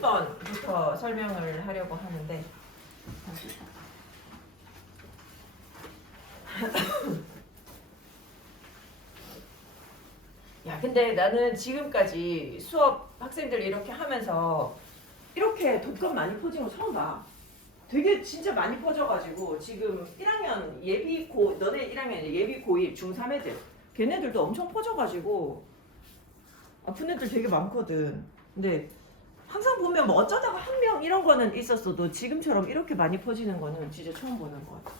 30번부터 설명을 하려고 하는데 야, 근데 나는 지금까지 수업 학생들 이렇게 하면서 이렇게 독감 많이 퍼진 거 처음 봐. 되게 진짜 많이 퍼져가지고 지금 1학년 너네 1학년 예비 고1 중3 애들 걔네들도 엄청 퍼져가지고 아픈 애들 되게 많거든. 근데 항상 보면 뭐 어쩌다가 한 명 이런 거는 있었어도 지금처럼 이렇게 많이 퍼지는 거는 진짜 처음 보는 것 같아.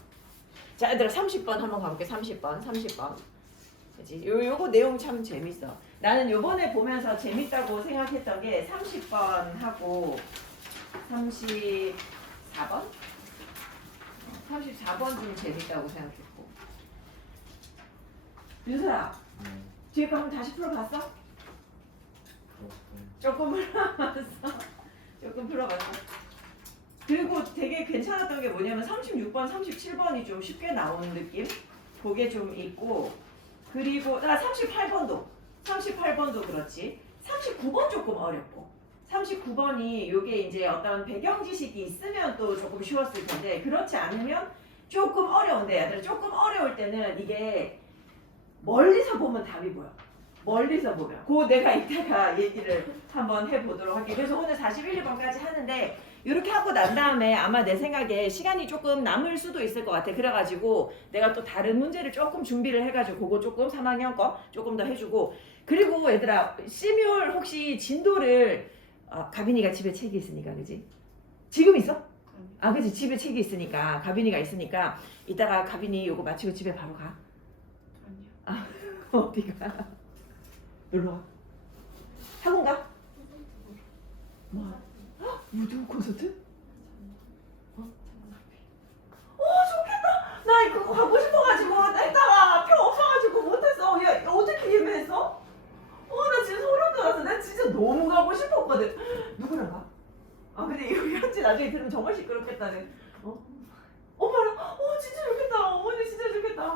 자, 얘들아 30번 한번 가볼게. 30번. 그치? 요거 내용 참 재밌어. 나는 요번에 보면서 재밌다고 생각했던 게 30번 하고 34번? 34번 좀 재밌다고 생각했고. 윤서야, 뒤에 거 한번 다시 풀어봤어? 조금 풀어봤어. 그리고 되게 괜찮았던 게 뭐냐면 36번, 37번이 좀 쉽게 나오는 느낌? 그게 좀 있고, 그리고 38번도 그렇지. 39번 조금 어렵고, 39번이 요게 이제 어떤 배경 지식이 있으면 또 조금 쉬웠을 텐데 그렇지 않으면 조금 어려운데, 얘들아 조금 어려울 때는 이게 멀리서 보면 답이 보여. 멀리서 보면. 그거 내가 이따가 얘기를 한번 해보도록 할게요. 그래서 오늘 41, 2번까지 하는데 이렇게 하고 난 다음에 아마 내 생각에 시간이 조금 남을 수도 있을 것 같아. 그래가지고 내가 또 다른 문제를 조금 준비를 해가지고 그거 조금 3학년 거 조금 더 해주고, 그리고 얘들아 시뮬 혹시 진도를 가빈이가 집에 책이 있으니까, 그지? 지금 있어? 그지? 집에 책이 있으니까, 가빈이가 있으니까 이따가 가빈이 요거 마치고 집에 바로 가? 아니요. 어디가? 놀러 와. 학원 가? 뭐? 무드 콘서트? 좋겠다. 나 그거 가고 싶어가지고 나 이따가 표 없어가지고 못했어. 야, 어떻게 예매했어? 나 진짜 소름 돋았어. 나 진짜 너무 가고 싶었거든. 누구랑 가? 근데 여기 현지 나중에 들으면 정말 시끄럽겠다네. 엄마랑? 진짜 좋겠다. 어머니 진짜 좋겠다.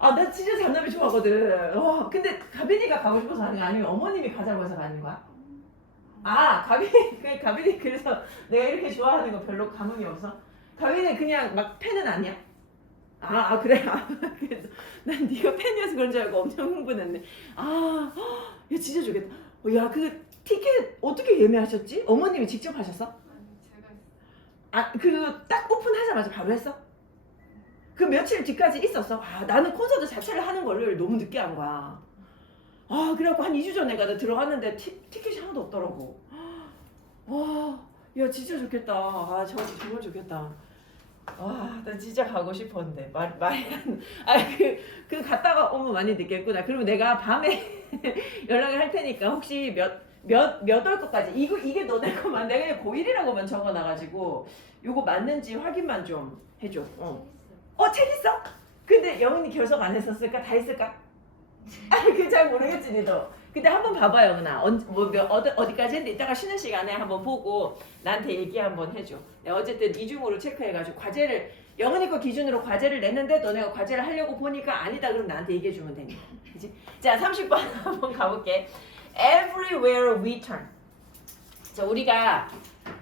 나 진짜 잔남이 좋아하거든. 근데 가빈이가 가고 싶어서 하는 거 아니면 어머님이 가자고 해서 가는 거야? 가빈이 그래서 내가 이렇게 좋아하는 거 별로 감흥이 없어? 가빈이 그냥 막 팬은 아니야? 그래? 그래서 난 네가 팬이어서 그런 줄 알고 엄청 흥분했네. 야 진짜 좋겠다. 야 그 티켓 어떻게 예매하셨지? 어머님이 직접 하셨어? 아니 제가 했어요. 그 딱 오픈하자마자 바로 했어? 그 며칠 뒤까지 있었어? 나는 콘서트 자체를 하는 거를 너무 늦게 한 거야. 그래갖고 한 2주 전에 가서 들어갔는데 티켓이 하나도 없더라고. 야 진짜 좋겠다. 저거 정말 좋겠다. 나 진짜 가고 싶었는데 말이 그 갔다가 오면 많이 늦겠구나. 그러면 내가 밤에 연락을 할 테니까 혹시 몇 월 것까지 이게 너네 거만 내가 그냥 고1이라고만 적어놔가지고 요거 맞는지 확인만 좀 해줘. 책 있어? 근데 영은이 결석 안 했었을까? 다 했을까? 그 잘 모르겠지 니도. 근데 한번 봐봐요 영은아. 어디까지 했는데 이따가 쉬는 시간에 한번 보고 나한테 얘기 한번 해줘. 내가 어쨌든 이중으로 체크해가지고 과제를 영은이 거 기준으로 과제를 냈는데 너네가 과제를 하려고 보니까 아니다 그럼 나한테 얘기해주면 되니까. 그치? 자 30번 한번 가볼게. Everywhere we turn. 자 우리가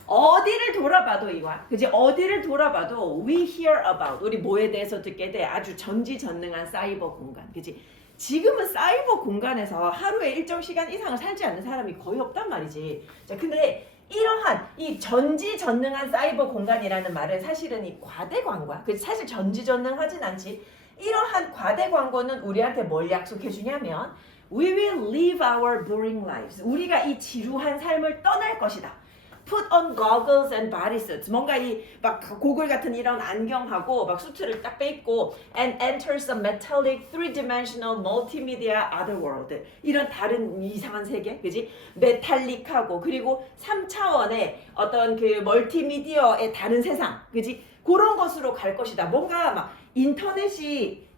어디를 돌아봐도 이와 그지? 어디를 돌아봐도 we hear about 우리 뭐에 대해서 듣게 돼? 아주 전지전능한 사이버 공간. 그지? 지금은 사이버 공간에서 하루에 일정 시간 이상을 살지 않는 사람이 거의 없단 말이지. 자, 근데 이러한 이 전지전능한 사이버 공간이라는 말은 사실은 이 과대 광고야. 그치? 사실 전지전능하진 않지. 이러한 과대 광고는 우리한테 뭘 약속해 주냐면 we will live our boring lives. 우리가 이 지루한 삶을 떠날 것이다. Put on goggles and bodysuits. 뭔가 이 막 고글 같은 이런 안경하고 막 수트를 딱 빼입고 and enter some metallic three-dimensional multimedia otherworld. 이런 다른 이상한 세계, 그지? 메탈릭하고 그리고 3차원의 어떤 그 멀티미디어의 다른 세상, 그지? 그런 것으로 갈 것이다. 뭔가 막 인터넷이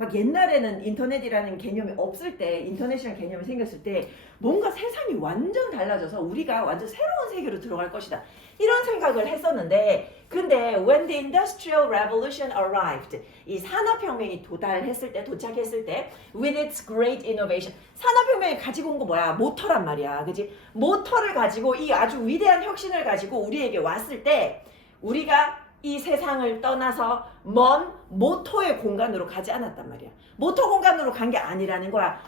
막 옛날에는 인터넷이라는 개념이 없을 때, 인터넷이라는 개념이 생겼을 때 뭔가 세상이 완전 달라져서 우리가 완전 새로운 세계로 들어갈 것이다. 이런 생각을 했었는데, 근데 when the Industrial Revolution arrived, 이 산업혁명이 도착했을 때, with its great innovation, 산업혁명이 가지고 온 거 뭐야? 모터란 말이야, 그지? 모터를 가지고 이 아주 위대한 혁신을 가지고 우리에게 왔을 때, 우리가 이 세상을 떠나서 먼 모토의 공간으로 가지 않았단 말이야. 모토 공간으로 간 게 아니라는 거야.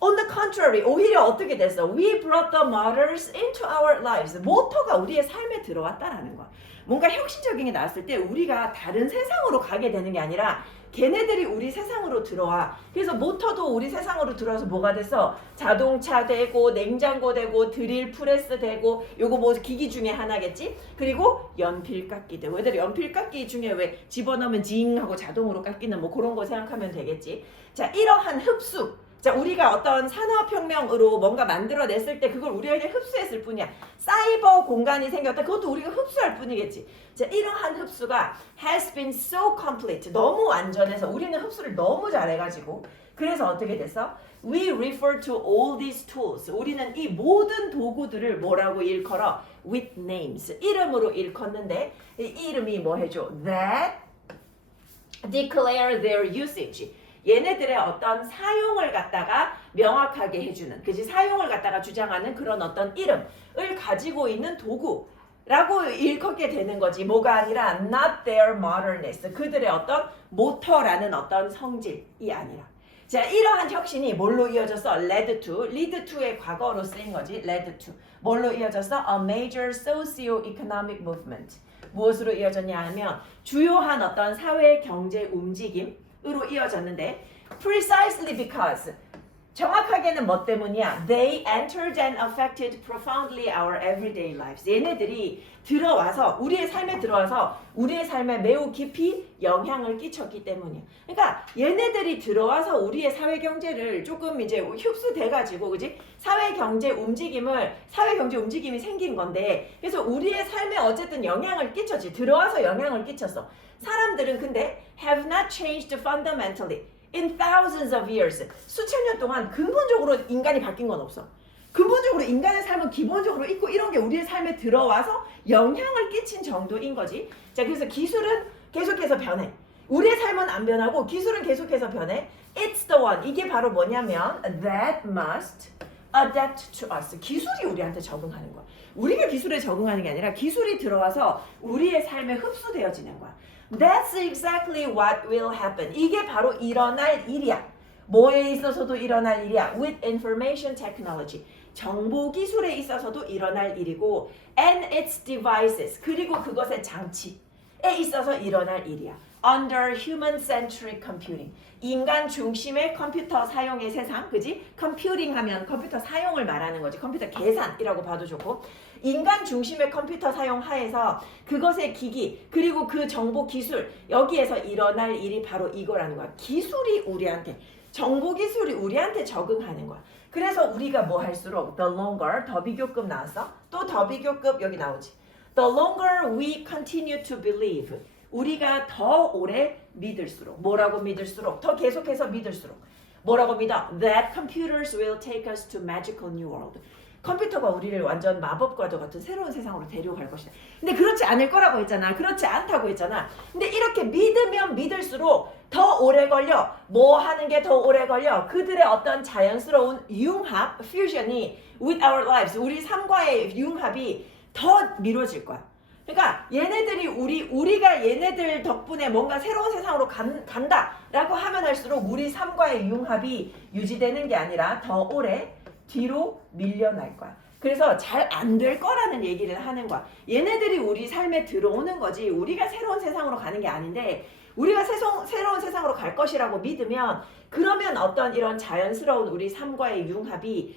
On the contrary, 오히려 어떻게 됐어? We brought the motors into our lives. 모토가 우리의 삶에 들어왔다라는 거야. 뭔가 혁신적인 게 나왔을 때 우리가 다른 세상으로 가게 되는 게 아니라 걔네들이 우리 세상으로 들어와. 그래서 모터도 우리 세상으로 들어와서 뭐가 됐어? 자동차 되고, 냉장고 되고, 드릴 프레스 되고, 요거 뭐 기기 중에 하나겠지? 그리고 연필 깎기 되고. 얘들 연필 깎기 중에 왜 집어넣으면 징 하고 자동으로 깎이는 뭐 그런 거 생각하면 되겠지? 자, 이러한 흡수. 자, 우리가 어떤 산업혁명으로 뭔가 만들어냈을 때 그걸 우리가 그냥 흡수했을 뿐이야. 사이버 공간이 생겼다. 그것도 우리가 흡수할 뿐이겠지. 자, 이러한 흡수가 has been so complete. 너무 완전해서 우리는 흡수를 너무 잘해가지고 그래서 어떻게 됐어? We refer to all these tools. 우리는 이 모든 도구들을 뭐라고 일컬어? With names. 이름으로 일컫는데 이 이름이 뭐 해줘? That declare their usage. 얘네들의 어떤 사용을 갖다가 명확하게 해주는, 그지? 사용을 갖다가 주장하는 그런 어떤 이름을 가지고 있는 도구라고 일컫게 되는 거지. 뭐가 아니라 not their modernness. 그들의 어떤 모터라는 어떤 성질이 아니라. 자, 이러한 혁신이 뭘로 이어졌어? led to의 과거로 쓰인 거지. led to. 뭘로 이어졌어? A major socio-economic movement. 무엇으로 이어졌냐 하면 주요한 어떤 사회 경제 움직임으로 이어졌는데 precisely because 정확하게는 뭐 때문이야? They entered and affected profoundly our everyday lives. 얘네들이 들어와서 우리의 삶에 들어와서 우리의 삶에 매우 깊이 영향을 끼쳤기 때문이야. 그러니까 얘네들이 들어와서 우리의 사회 경제를 조금 이제 흡수돼가지고, 그지? 사회 경제 움직임이 생긴 건데, 그래서 우리의 삶에 어쨌든 영향을 끼쳤지. 들어와서 영향을 끼쳤어. 사람들은 근데 have not changed fundamentally. In thousands of years, 수천 년 동안 근본적으로 인간이 바뀐 건 없어. 근본적으로 인간의 삶은 기본적으로 있고 이런 게 우리의 삶에 들어와서 영향을 끼친 정도인 거지. 자, 그래서 기술은 계속해서 변해. 우리의 삶은 안 변하고 기술은 계속해서 변해. It's the one. 이게 바로 뭐냐면 that must adapt to us. 기술이 우리한테 적응하는 거야. 우리가 기술에 적응하는 게 아니라 기술이 들어와서 우리의 삶에 흡수되어지는 거야. That's exactly what will happen. 이게 바로 일어날 일이야. 뭐에 있어서도 일어날 일이야. With information technology. 정보 기술에 있어서도 일어날 일이고 and its devices. 그리고 그것의 장치에 있어서 일어날 일이야. Under human-centric computing. 인간 중심의 컴퓨터 사용의 세상, 그지? 컴퓨팅 하면 컴퓨터 사용을 말하는 거지. 컴퓨터 계산이라고 봐도 좋고. 인간 중심의 컴퓨터 사용 하에서 그것의 기기, 그리고 그 정보 기술, 여기에서 일어날 일이 바로 이거라는 거야. 기술이 우리한테, 정보 기술이 우리한테 적응하는 거야. 그래서 우리가 뭐 할수록 the longer, 더 비교급 나왔어? 또 더 비교급 여기 나오지. The longer we continue to believe. 우리가 더 오래 믿을수록, 뭐라고 믿을수록, 더 계속해서 믿을수록, 뭐라고 믿어? That computers will take us to magical new world. 컴퓨터가 우리를 완전 마법과도 같은 새로운 세상으로 데려갈 것이다. 근데 그렇지 않을 거라고 했잖아. 그렇지 않다고 했잖아. 근데 이렇게 믿으면 믿을수록 더 오래 걸려. 뭐 하는 게 더 오래 걸려? 그들의 어떤 자연스러운 융합, fusion이 with our lives, 우리 삶과의 융합이 더 미뤄질 거야. 그러니까 얘네들이 우리가 얘네들 덕분에 뭔가 새로운 세상으로 간다라고 하면 할수록 우리 삶과의 융합이 유지되는 게 아니라 더 오래 뒤로 밀려날 거야. 그래서 잘 안 될 거라는 얘기를 하는 거야. 얘네들이 우리 삶에 들어오는 거지 우리가 새로운 세상으로 가는 게 아닌데 우리가 새로운 세상으로 갈 것이라고 믿으면 그러면 어떤 이런 자연스러운 우리 삶과의 융합이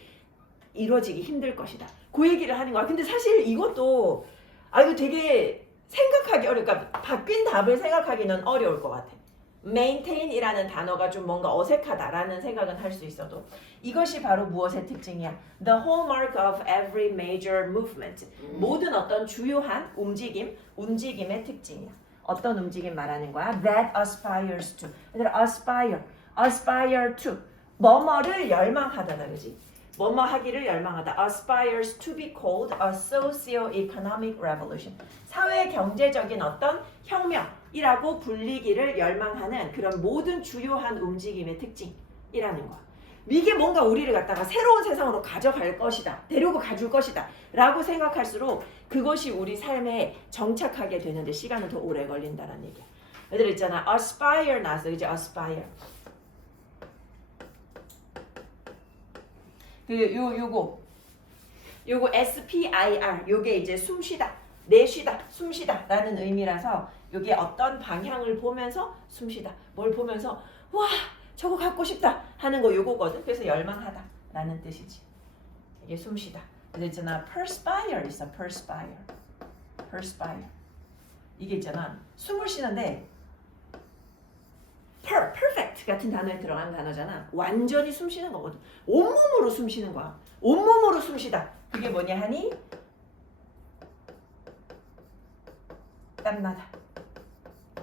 이루어지기 힘들 것이다. 그 얘기를 하는 거야. 근데 사실 이것도 이거 되게 생각하기 어려우니까 바뀐 답을 생각하기는 어려울 것 같아. maintain이라는 단어가 좀 뭔가 어색하다라는 생각은 할 수 있어도 이것이 바로 무엇의 특징이야? The hallmark of every major movement. 모든 어떤 주요한 움직임의 특징이야. 어떤 움직임 말하는 거야? That aspires to. 얘들아 aspire to. 뭐뭐를 열망하다다 그지? 뭐뭐 하기를 열망하다. aspires to be called a socio-economic revolution. 사회 경제적인 어떤 혁명이라고 불리기를 열망하는 그런 모든 주요한 움직임의 특징이라는 거야. 이게 뭔가 우리를 갖다가 새로운 세상으로 가져갈 것이다. 데리고 가줄 것이다. 라고 생각할수록 그것이 우리 삶에 정착하게 되는데 시간은 더 오래 걸린다는 얘기야. 얘들 있잖아. aspire 나왔어. 그치? aspire. 요거 SPIR 요게 이제 숨쉬다 내쉬다 숨쉬다 라는 의미라서 요게 어떤 방향을 보면서 숨쉬다 뭘 보면서 와 저거 갖고 싶다 하는 거 요거거든. 그래서 열망하다 라는 뜻이지. 이게 숨쉬다. 그래서 있잖아 perspire 있어. perspire 이게 있잖아 숨을 쉬는데 perfect 같은 단어에 들어가는 단어잖아. 완전히 숨 쉬는 거거든. 온몸으로 숨 쉬는 거야. 온몸으로 숨 쉬다. 그게 뭐냐 하니? 땀나다.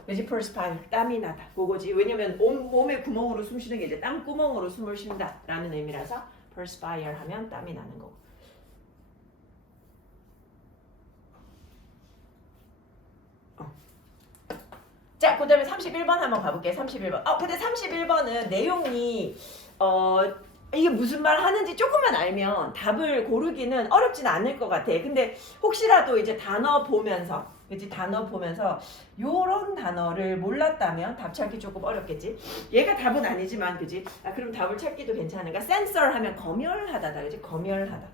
그지? perspire. 땀이 나다. 그거지. 왜냐면 온몸의 구멍으로 숨 쉬는 게 이제 땀구멍으로 숨을 쉰다 라는 의미라서 perspire 하면 땀이 나는 거고. 자, 그 다음에 31번 한번 가볼게요. 31번. 근데 31번은 내용이, 이게 무슨 말 하는지 조금만 알면 답을 고르기는 어렵진 않을 것 같아. 근데 혹시라도 이제 단어 보면서, 그치? 단어 보면서, 요런 단어를 몰랐다면 답 찾기 조금 어렵겠지? 얘가 답은 아니지만, 그치? 그럼 답을 찾기도 괜찮은가? 센서 하면 검열하다다, 그치? 검열하다.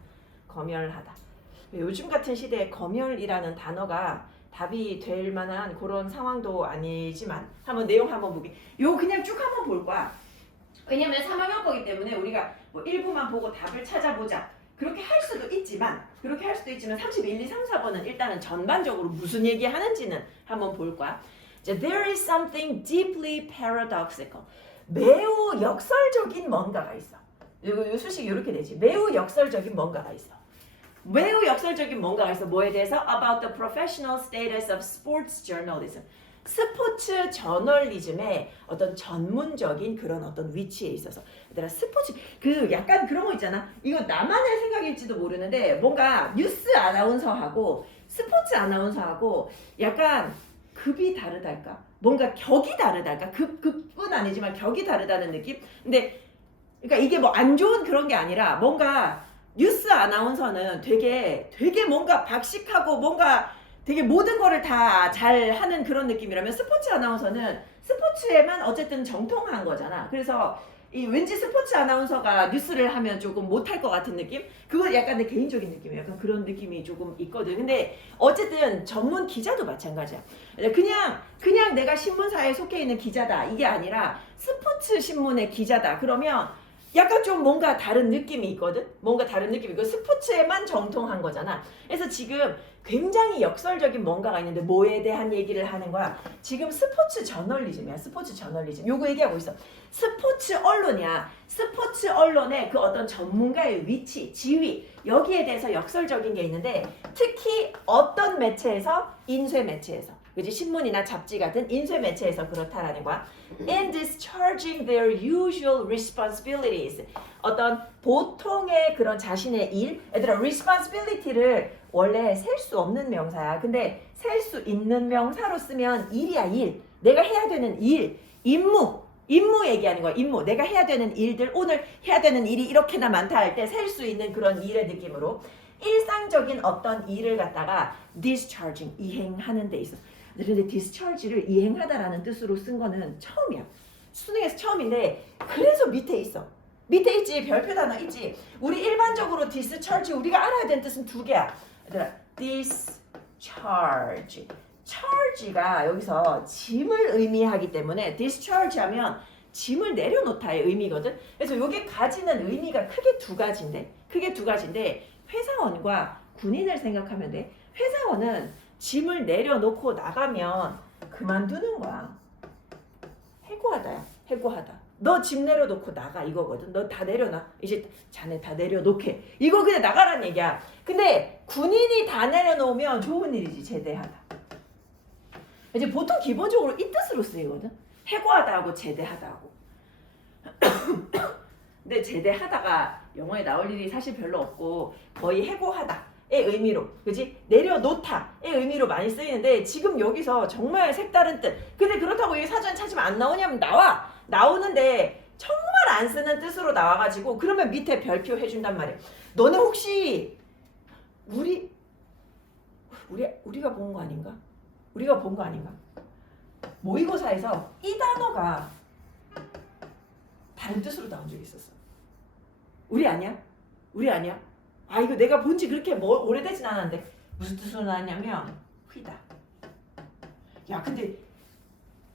요즘 같은 시대에 검열이라는 단어가 답이 될 만한 그런 상황도 아니지만 한번 내용 한번 보게. 요 그냥 쭉 한번 볼 거야. 왜냐면 3학년거기 때문에 우리가 뭐 일부만 보고 답을 찾아보자. 그렇게 할 수도 있지만 31, 2, 3, 4번은 일단은 전반적으로 무슨 얘기 하는지는 한번 볼 거야. 자, there is something deeply paradoxical. 매우 역설적인 뭔가가 있어. 요 수식이 이렇게 되지. 매우 역설적인 뭔가가 있어. 매우 역설적인 뭔가가 있어. 뭐에 대해서? About the professional status of sports journalism. 스포츠 저널리즘의 어떤 전문적인 그런 어떤 위치에 있어서. 얘들아 스포츠 그 약간 그런 거 있잖아. 이거 나만의 생각일지도 모르는데 뭔가 뉴스 아나운서하고 스포츠 아나운서하고 약간 급이 다르달까? 뭔가 격이 다르달까? 급은 아니지만 격이 다르다는 느낌? 근데 그러니까 이게 뭐 안 좋은 그런 게 아니라 뭔가 뉴스 아나운서는 되게 뭔가 박식하고 뭔가 되게 모든 거를 다 잘하는 그런 느낌이라면 스포츠 아나운서는 스포츠에만 어쨌든 정통한 거잖아. 그래서 이 왠지 스포츠 아나운서가 뉴스를 하면 조금 못할 것 같은 느낌? 그건 약간 내 개인적인 느낌이야. 약간 그런 느낌이 조금 있거든. 근데 어쨌든 전문 기자도 마찬가지야. 그냥 내가 신문사에 속해 있는 기자다. 이게 아니라 스포츠 신문의 기자다. 그러면 약간 좀 뭔가 다른 느낌이 있거든? 뭔가 다른 느낌이고 스포츠에만 정통한 거잖아. 그래서 지금 굉장히 역설적인 뭔가가 있는데 뭐에 대한 얘기를 하는 거야? 지금 스포츠 저널리즘이야. 스포츠 저널리즘. 요거 얘기하고 있어. 스포츠 언론이야. 스포츠 언론의 그 어떤 전문가의 위치, 지위 여기에 대해서 역설적인 게 있는데 특히 어떤 매체에서? 인쇄 매체에서. 그지? 신문이나 잡지 같은 인쇄 매체에서 그렇다라는 거야. In discharging their usual responsibilities. 어떤 보통의 그런 자신의 일. 얘들아, responsibility를 원래 셀 수 없는 명사야. 근데 셀 수 있는 명사로 쓰면 일이야, 일. 내가 해야 되는 일. 임무 얘기하는 거야. 임무. 내가 해야 되는 일들. 오늘 해야 되는 일이 이렇게나 많다 할 때 셀 수 있는 그런 일의 느낌으로 일상적인 어떤 일을 갖다가 discharging, 이행하는 데 있어. 근데 discharge를 이행하다라는 뜻으로 쓴 거는 처음이야. 수능에서 처음인데 그래서 밑에 있어. 밑에 있지. 별표 단어 있지. 우리 일반적으로 discharge 우리가 알아야 되는 뜻은 두 개야. 얘들아, discharge. charge가 여기서 짐을 의미하기 때문에 discharge 하면 짐을 내려놓다의 의미거든. 그래서 이게 가지는 의미가 크게 두 가지인데 회사원과 군인을 생각하면 돼. 회사원은 짐을 내려놓고 나가면 그만두는 거야. 해고하다야. 해고하다. 너 짐 내려놓고 나가 이거거든. 너 다 내려놔. 이제 자네 다 내려놓게. 이거 그냥 나가란 얘기야. 근데 군인이 다 내려놓으면 좋은 일이지. 제대하다. 이제 보통 기본적으로 이 뜻으로 쓰이거든. 해고하다 하고 제대하다 하고. 근데 제대하다가 영어에 나올 일이 사실 별로 없고 거의 해고하다의 의미로, 그지? 내려놓다의 의미로 많이 쓰이는데 지금 여기서 정말 색다른 뜻. 근데 그렇다고 이 사전 찾으면 안 나오냐면 나와. 나오는데 정말 안 쓰는 뜻으로 나와가지고 그러면 밑에 별표 해준단 말이야. 너네 혹시 우리가 본 거 아닌가? 우리가 본 거 아닌가? 모의고사에서 이 단어가 다른 뜻으로 나온 적이 있었어. 우리 아니야? 우리 아니야? 아 이거 내가 본지 그렇게 오래되진 않았는데 무슨 뜻으로 나왔냐면 휘다. 야 근데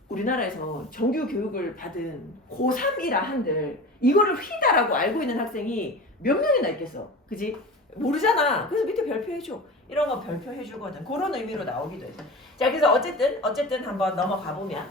우리나라에서 정규 교육을 받은 고3이라 한들 이거를 휘다라고 알고 있는 학생이 몇 명이나 있겠어. 그지? 모르잖아. 그래서 밑에 별표 해줘. 이런 거 별표 해주거든. 그런 의미로 나오기도 해. 자, 그래서 어쨌든 한번 넘어가 보면,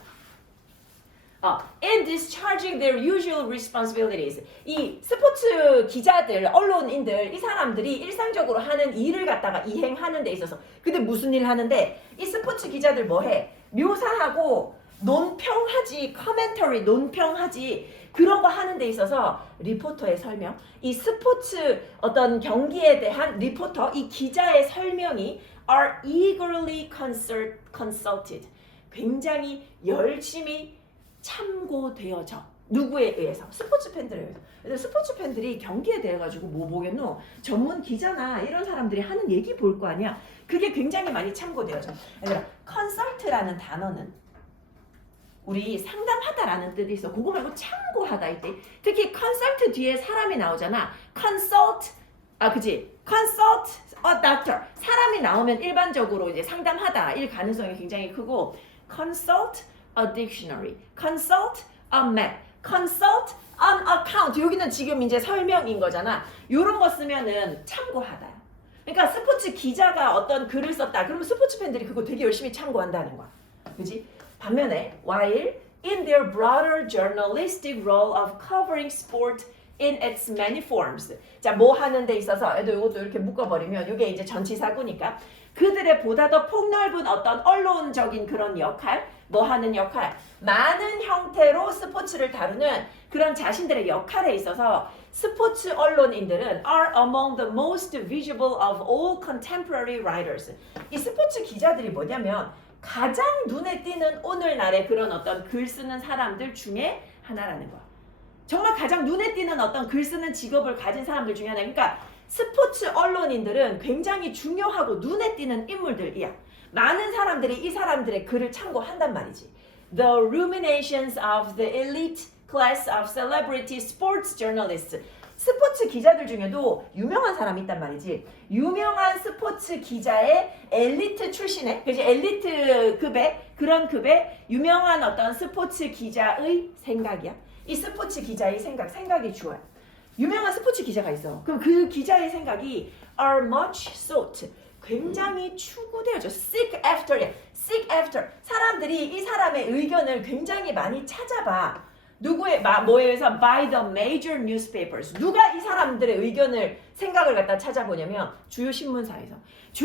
in discharging their usual responsibilities, 이 스포츠 기자들, 언론인들, 이 사람들이 일상적으로 하는 일을 갖다가 이행하는 데 있어서, 근데 무슨 일 하는데 이 스포츠 기자들 뭐해? 묘사하고 논평하지, 커멘터리 논평하지. 그런 거 하는 데 있어서 리포터의 설명, 이 스포츠 어떤 경기에 대한 리포터, 이 기자의 설명이 are eagerly consulted. 굉장히 열심히 참고되어져. 누구에 의해서? 스포츠 팬들에 의해서. 그래서 스포츠 팬들이 경기에 대해 가지고 뭐 보겠노? 전문 기자나 이런 사람들이 하는 얘기 볼 거 아니야. 그게 굉장히 많이 참고되어져. 그러니까 consult라는 단어는 우리 상담하다라는 뜻이 있어. 그거 말고 참고하다 이때. 특히 consult 뒤에 사람이 나오잖아. consult, 그지? consult a doctor. 사람이 나오면 일반적으로 이제 상담하다 일 가능성이 굉장히 크고, consult a dictionary, consult a map, consult an account. 여기는 지금 이제 설명인 거잖아. 요런 거 쓰면은 참고하다. 그러니까 스포츠 기자가 어떤 글을 썼다. 그러면 스포츠 팬들이 그거 되게 열심히 참고한다는 거야. 그지? 반면에 while in their broader journalistic role of covering sport in its many forms. 자, 뭐 하는 데 있어서 이것도 이렇게 묶어버리면 이게 이제 전치사구니까 그들의 보다 더 폭넓은 어떤 언론적인 그런 역할, 뭐 하는 역할, 많은 형태로 스포츠를 다루는 그런 자신들의 역할에 있어서 스포츠 언론인들은 are among the most visible of all contemporary writers. 이 스포츠 기자들이 뭐냐면 가장 눈에 띄는 오늘날의 그런 어떤 글 쓰는 사람들 중에 하나라는 거야. 정말 가장 눈에 띄는 어떤 글 쓰는 직업을 가진 사람들 중에 하나. 그러니까 스포츠 언론인들은 굉장히 중요하고 눈에 띄는 인물들이야. 많은 사람들이 이 사람들의 글을 참고한단 말이지. The ruminations of the elite class of celebrity sports journalists. 스포츠 기자들 중에도 유명한 사람이 있단 말이지. 유명한 스포츠 기자의 엘리트 출신의, 그지? 엘리트 급의, 그런 급의 유명한 어떤 스포츠 기자의 생각이야. 이 스포츠 기자의 생각이 주어요. 유명한 스포츠 기자가 있어. 그럼 그 기자의 생각이 are much sought. 굉장히 추구되어져. seek after야. seek after. 사람들이 이 사람의 의견을 굉장히 많이 찾아봐. 누구의 뭐에 의해서 by the major newspapers. 누가 이 사람들의 의견을 생각을 갖다 찾아보냐면 주요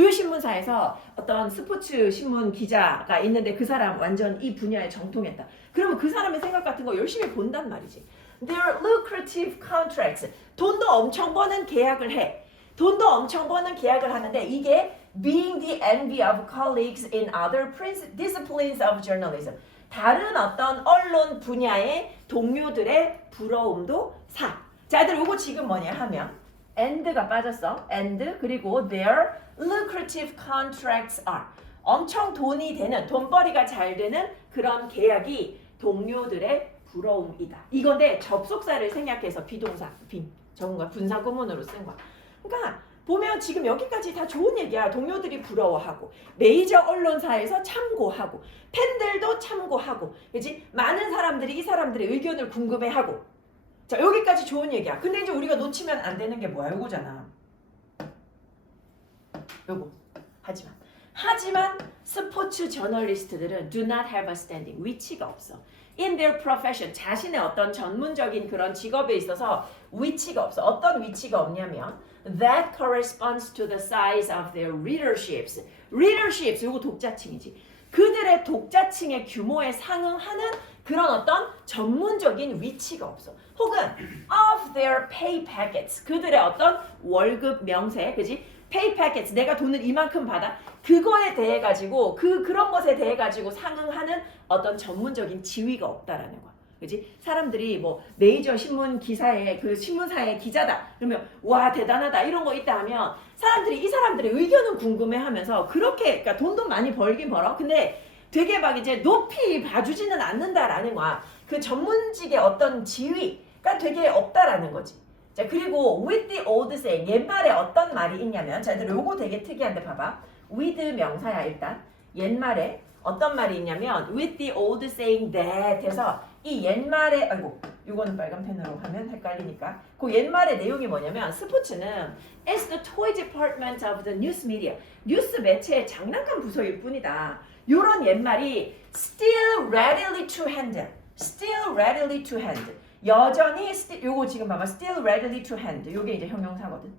신문사에서 어떤 스포츠 신문 기자가 있는데 그 사람 완전 이 분야에 정통했다. 그러면 그 사람의 생각 같은 거 열심히 본단 말이지. Their lucrative contracts. 돈도 엄청 버는 계약을 해. 돈도 엄청 버는 계약을 하는데 이게 being the envy of colleagues in other disciplines of journalism. 다른 어떤 언론 분야의 동료들의 부러움도 사. 자, 애들 요거 지금 뭐냐 하면 and가 빠졌어. and 그리고 their lucrative contracts are. 엄청 돈이 되는, 돈벌이가 잘 되는 그런 계약이 동료들의 부러움이다. 이건데 접속사를 생략해서 비동사, 전문가 분사 구문으로 쓴 거야. 그러니까 보면 지금 여기까지 다 좋은 얘기야. 동료들이 부러워하고 메이저 언론사에서 참고하고 팬들도 참고하고, 그렇지? 많은 사람들이 이 사람들의 의견을 궁금해하고. 자, 여기까지 좋은 얘기야. 근데 이제 우리가 놓치면 안 되는 게 뭐야? 요거잖아. 요거. 하지만 스포츠 저널리스트들은 do not have a standing. 위치가 없어. In their profession. 자신의 어떤 전문적인 그런 직업에 있어서 위치가 없어. 어떤 위치가 없냐면 that corresponds to the size of their readerships. readerships. 요거 독자층이지. 그들의 그들의 독자층의 규모에 상응하는 그런 어떤 전문적인 위치가 없어. 혹은 of their pay packets, 그들의 어떤 월급 명세, 그지? pay packets, 내가 돈을 이만큼 받아. 그거에 대해 가지고 그런 것에 대해 가지고 상응하는 어떤 전문적인 지위가 없다라는 거야. 그지? 사람들이 뭐 메이저 신문 기사에 그 신문사의 기자다. 그러면 와 대단하다 이런 거 있다 하면 사람들이 이 사람들의 의견은 궁금해하면서 그렇게 그러니까 돈도 많이 벌긴 벌어. 근데 되게 막 이제 높이 봐주지는 않는다라는 거야. 그 전문직의 어떤 지위가 되게 없다라는 거지. 자 그리고 with the old saying 옛말에 어떤 말이 있냐면 자 얘들 요거 되게 특이한데 봐봐. with 명사야 일단. 옛말에 어떤 말이 있냐면 with the old saying that 해서 이 옛말에 아이고 이거는 빨간 펜으로 하면 헷갈리니까 그 옛말의 내용이 뭐냐면 스포츠는 is the toy department of the news media 뉴스 매체의 장난감 부서일 뿐이다. 요런 옛말이 still readily to hand still readily to hand 여전히 요거 지금 봐봐 still readily to hand 요게 이제 형용사거든.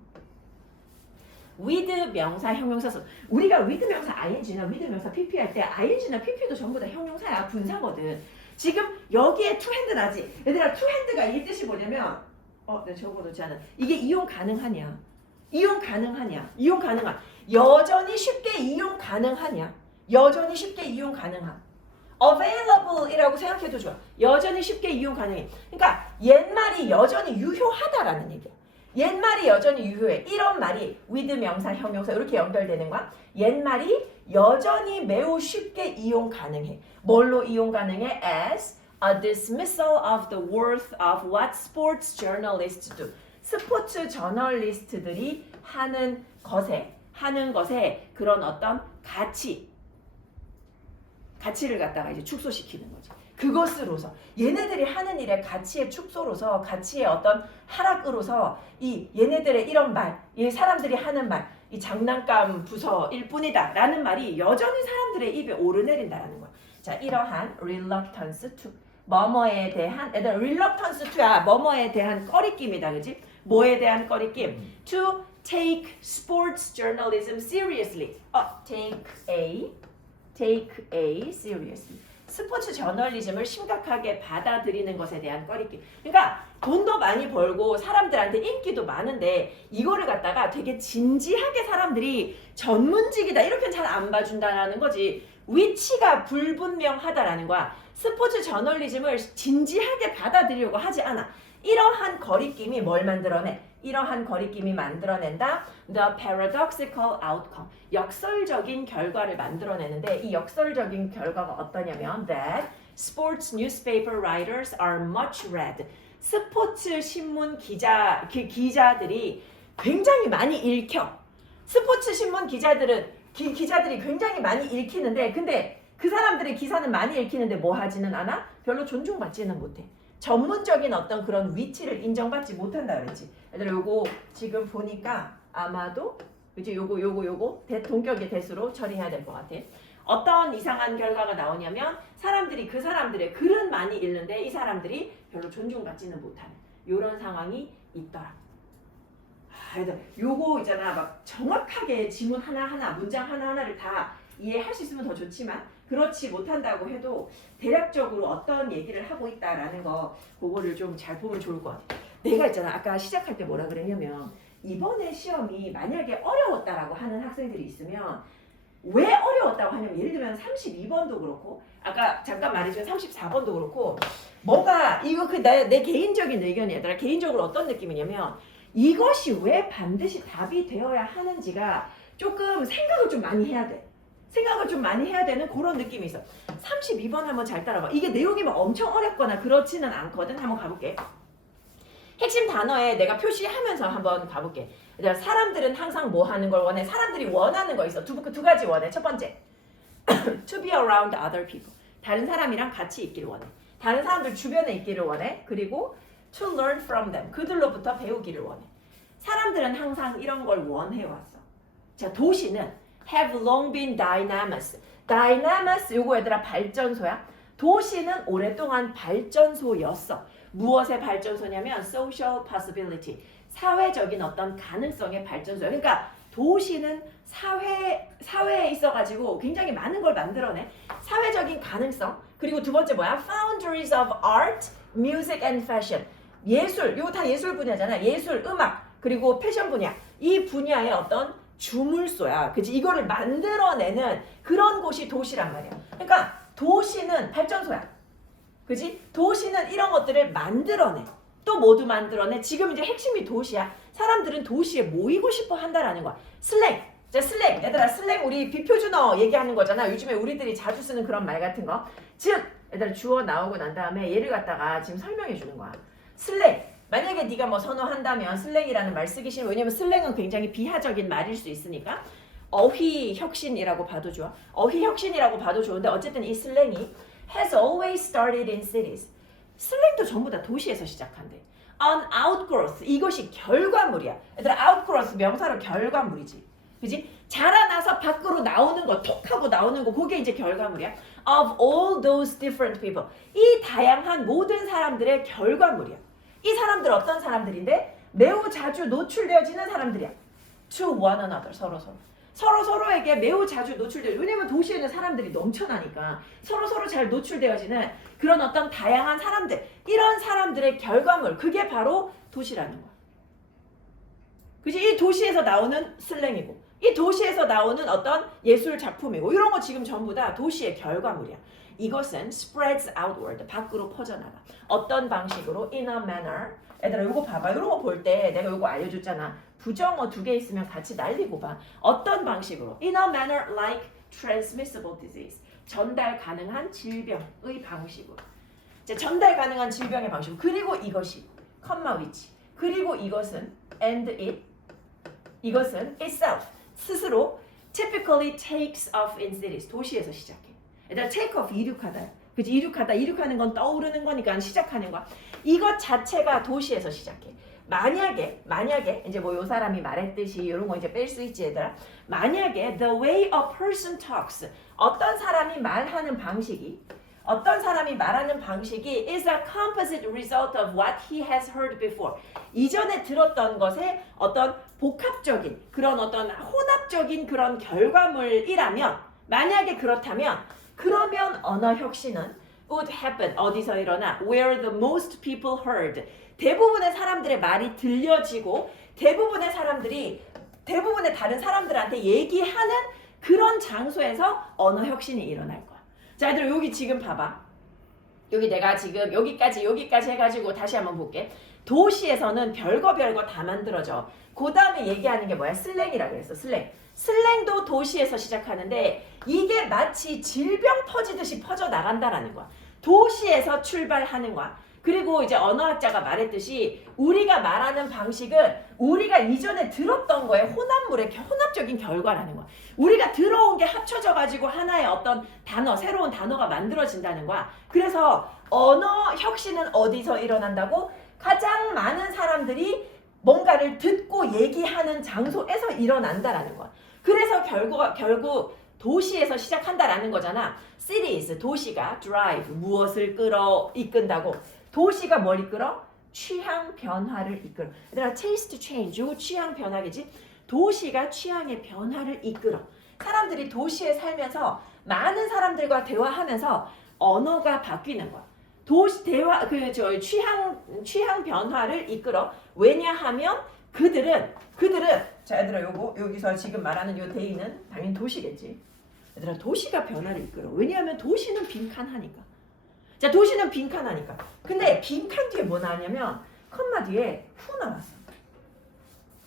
with 명사 형용사서 우리가 with 명사 ing나 with 명사 pp 할 때 ing나 pp도 전부 다 형용사야 분사거든. 지금 여기에 to hand 나지. 얘들아 to hand가 이 뜻이 뭐냐면 내가 적어놓지 않은 이게 이용 가능하냐 이용 가능하냐 이용 가능한 여전히 쉽게 이용 가능하냐 여전히 쉽게 이용 가능한 available 이라고 생각해도 좋아. 여전히 쉽게 이용 가능해. 그러니까 옛말이 여전히 유효하다라는 얘기야. 옛말이 여전히 유효해. 이런 말이 with 명사 형용사 이렇게 연결되는 거야. 옛말이 여전히 매우 쉽게 이용 가능해. 뭘로 이용 가능해? As a dismissal of the worth of what sports journalists do. 스포츠 저널리스트들이 하는 것에 그런 어떤 가치를 갖다가 이제 축소시키는 거지. 그것으로서 얘네들이 하는 일의 가치의 축소로서 가치의 어떤 하락으로서 이 얘네들의 이런 말, 이 사람들이 하는 말, 이 장난감 부서일 뿐이다 라는 말이 여전히 사람들의 입에 오르내린다라는 거야. 자, 이러한 reluctance to 뭐뭐에 대한 reluctance to야 뭐뭐에 대한 꺼리낌이다, 그지? 뭐에 대한 꺼리낌? To take sports journalism seriously. Take a seriously. 스포츠 저널리즘을 심각하게 받아들이는 것에 대한 꺼리낌. 그러니까 돈도 많이 벌고 사람들한테 인기도 많은데 이거를 갖다가 되게 진지하게 사람들이 전문직이다 이렇게 잘 안 봐준다는 거지. 위치가 불분명하다라는 거야. 스포츠 저널리즘을 진지하게 받아들이려고 하지 않아. 이러한 거리낌이 뭘 만들어내? 이러한 거리낌이 만들어낸다. The paradoxical outcome. 역설적인 결과를 만들어내는데 이 역설적인 결과가 어떠냐면 that sports newspaper writers are much read. 스포츠 신문 기자들이 굉장히 많이 읽혀. 스포츠 신문 기자들이 굉장히 많이 읽히는데 근데 그 사람들의 기사는 많이 읽히는데 뭐 하지는 않아? 별로 존중받지는 못해. 전문적인 어떤 그런 위치를 인정받지 못한다 그랬지. 얘들아 요거 지금 보니까 아마도 이제 요거 동격의 대수로 처리해야 될 것 같아. 어떤 이상한 결과가 나오냐면 사람들이 그 사람들의 글은 많이 읽는데 이 사람들이 별로 존중받지는 못하는 요런 상황이 있더라. 얘들 요거 있잖아 막 정확하게 지문 하나하나 문장 하나하나를 다 이해할 수 있으면 더 좋지만 그렇지 못한다고 해도 대략적으로 어떤 얘기를 하고 있다라는 거 그거를 좀 잘 보면 좋을 것 같아. 내가 있잖아 아까 시작할 때 뭐라 그랬냐면 이번에 시험이 만약에 어려웠다라고 하는 학생들이 있으면 왜 어려웠다고 하냐면 예를 들면 32번도 그렇고 아까 잠깐 말해준 34번도 그렇고 뭔가 이거 내 개인적인 의견이야. 얘들아 개인적으로 어떤 느낌이냐면 이것이 왜 반드시 답이 되어야 하는지가 조금 생각을 좀 많이 해야 돼. 생각을 좀 많이 해야 되는 그런 느낌이 있어. 32번 한번 잘 따라봐. 이게 내용이 막 엄청 어렵거나 그렇지는 않거든. 한번 가볼게. 핵심 단어에 내가 표시하면서 한번 가볼게. 사람들은 항상 뭐 하는 걸 원해? 사람들이 원하는 거 있어. 두 가지 원해. 첫 번째, to be around other people. 다른 사람이랑 같이 있기를 원해. 다른 사람들 주변에 있기를 원해. 그리고 to learn from them. 그들로부터 배우기를 원해. 사람들은 항상 이런 걸 원해왔어. 자, 도시는 have long been dynamous. dynamous 요거 얘들아 발전소야. 도시는 오랫동안 발전소였어. 무엇의 발전소냐면 social possibility. 사회적인 어떤 가능성의 발전소야. 그러니까 도시는 사회에 있어가지고 굉장히 많은 걸 만들어내. 사회적인 가능성. 그리고 두 번째 뭐야? Foundaries of art, music and fashion. 예술, 이거 다 예술 분야잖아. 예술, 음악, 그리고 패션 분야. 이 분야의 어떤 주물소야. 그치? 이거를 만들어내는 그런 곳이 도시란 말이야. 그러니까 도시는 발전소야. 그지? 도시는 이런 것들을 만들어내. 또 모두 만들어내. 지금 이제 핵심이 도시야. 사람들은 도시에 모이고 싶어 한다라는 거야. 슬랭. 자, 슬랭. 얘들아, 슬랭 우리 비표준어 얘기하는 거잖아. 요즘에 우리들이 자주 쓰는 그런 말 같은 거. 즉, 얘들아, 주어 나오고 난 다음에 얘를 갖다가 지금 설명해 주는 거야. 슬랭. 만약에 네가 뭐 선호한다면 슬랭이라는 말 쓰기 싫으면, 왜냐면 슬랭은 굉장히 비하적인 말일 수 있으니까 어휘혁신이라고 봐도 좋아. 어휘혁신이라고 봐도 좋은데 어쨌든 이 슬랭이 has always started in cities. 슬랭도 전부 다 도시에서 시작한대. An outgrowth. 이것이 결과물이야. 얘들아, outgrowth 명사로 결과물이지. 그지? 자라나서 밖으로 나오는 거, 톡 하고 나오는 거, 그게 이제 결과물이야. Of all those different people. 이 다양한 모든 사람들의 결과물이야. 이 사람들 어떤 사람들인데? 매우 자주 노출되어지는 사람들이야. To one another. 서로에게 매우 자주 노출되어. 왜냐면 도시에는 사람들이 넘쳐나니까 서로 잘 노출되어지는 그런 어떤 다양한 사람들. 이런 사람들의 결과물. 그게 바로 도시라는 거야. 그치? 이 도시에서 나오는 슬랭이고 이 도시에서 나오는 어떤 예술 작품이고 이런 거 지금 전부 다 도시의 결과물이야. 이것은 spreads outward. 밖으로 퍼져나가. 어떤 방식으로? In a manner. 얘들아, 이거 봐봐. 이런 거 볼 때 내가 이거 알려줬잖아. 부정어 2개 있으면 같이 날리고 봐. 어떤 방식으로? In a manner like transmissible disease. 전달 가능한 질병의 방식으로. 자, 전달 가능한 질병의 방식으로. 그리고 이것이 컴마 위치. 그리고 이것은 and it. 이것은 itself. 스스로 typically takes off in cities. 도시에서 시작해. 얘들아, take off 이륙하다. 그치? 이륙하는 건 떠오르는 거니까 시작하는 거야. 이것 자체가 도시에서 시작해. 만약에 이제 뭐 요 사람이 말했듯이 이런 거 이제 뺄 수 있지 얘들아. 만약에 the way a person talks. 어떤 사람이 말하는 방식이 is a composite result of what he has heard before. 이전에 들었던 것의 어떤 복합적인 그런 어떤 혼합적인 그런 결과물이라면, 만약에 그렇다면, 그러면 언어 혁신은 would happen. 어디서 일어나? Where the most people heard. 대부분의 사람들의 말이 들려지고 대부분의 다른 사람들한테 얘기하는 그런 장소에서 언어 혁신이 일어날 거야. 자, 얘들아, 여기 지금 봐봐. 여기 내가 지금 여기까지 해가지고 다시 한번 볼게. 도시에서는 별거 다 만들어져. 그 다음에 얘기하는 게 뭐야? 슬랭이라고 그랬어. 슬랭도 도시에서 시작하는데 이게 마치 질병 퍼지듯이 퍼져나간다라는 거야. 도시에서 출발하는 거야. 그리고 이제 언어학자가 말했듯이 우리가 말하는 방식은 우리가 이전에 들었던 거에 혼합적인 결과라는 거야. 우리가 들어온 게 합쳐져 가지고 하나의 어떤 단어, 새로운 단어가 만들어진다는 거야. 그래서 언어 혁신은 어디서 일어난다고? 가장 많은 사람들이 뭔가를 듣고 얘기하는 장소에서 일어난다라는 거야. 그래서 결국 도시에서 시작한다라는 거잖아. Cities, 도시가 drive, 무엇을 이끈다고. 도시가 뭘 이끌어? 취향 변화를 이끌어. 얘들아, taste change, 이거 취향 변화겠지? 도시가 취향의 변화를 이끌어. 사람들이 도시에 살면서 많은 사람들과 대화하면서 언어가 바뀌는 거야. 취향 변화를 이끌어. 왜냐하면 그들은 자, 얘들아, 여기서 지금 말하는 요 데이는 당연히 도시겠지. 얘들아, 도시가 변화를 이끌어. 왜냐하면 도시는 빈칸하니까. 자, 도시는 빈칸하니까. 근데 빈칸 뒤에 뭐 나왔냐면 컴마 뒤에 후 나왔어.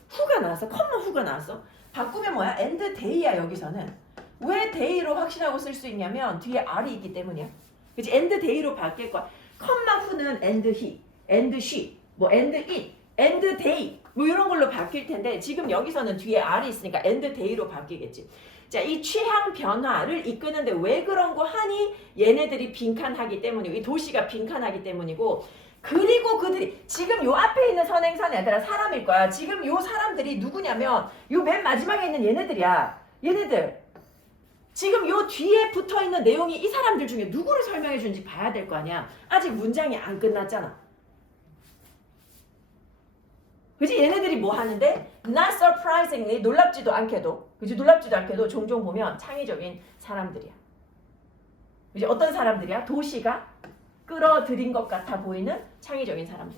후가 나왔어. 바꾸면 뭐야? end day야. 여기서는 왜 day로 확신하고 쓸 수 있냐면 뒤에 r이 있기 때문이야. 그치? end day로 바뀔 거야. 컴마 후는 end he, end she, 뭐 end it, end day 뭐 이런 걸로 바뀔 텐데 지금 여기서는 뒤에 r이 있으니까 end day로 바뀌겠지. 자, 이 취향 변화를 이끄는데 왜 그런 거 하니? 얘네들이 빈칸하기 때문이고 이 도시가 빈칸하기 때문이고, 그리고 그들이 지금 요 앞에 있는 선행사는 얘들아 사람일 거야. 지금 요 사람들이 누구냐면 요 맨 마지막에 있는 얘네들이야. 얘네들 지금 요 뒤에 붙어있는 내용이 이 사람들 중에 누구를 설명해 주는지 봐야 될 거 아니야. 아직 문장이 안 끝났잖아. 그치? 얘네들이 뭐 하는데? Not surprisingly, 놀랍지도 않게도 종종 보면 창의적인 사람들이야. 이제 어떤 사람들이야? 도시가 끌어들인 것 같아 보이는 창의적인 사람들.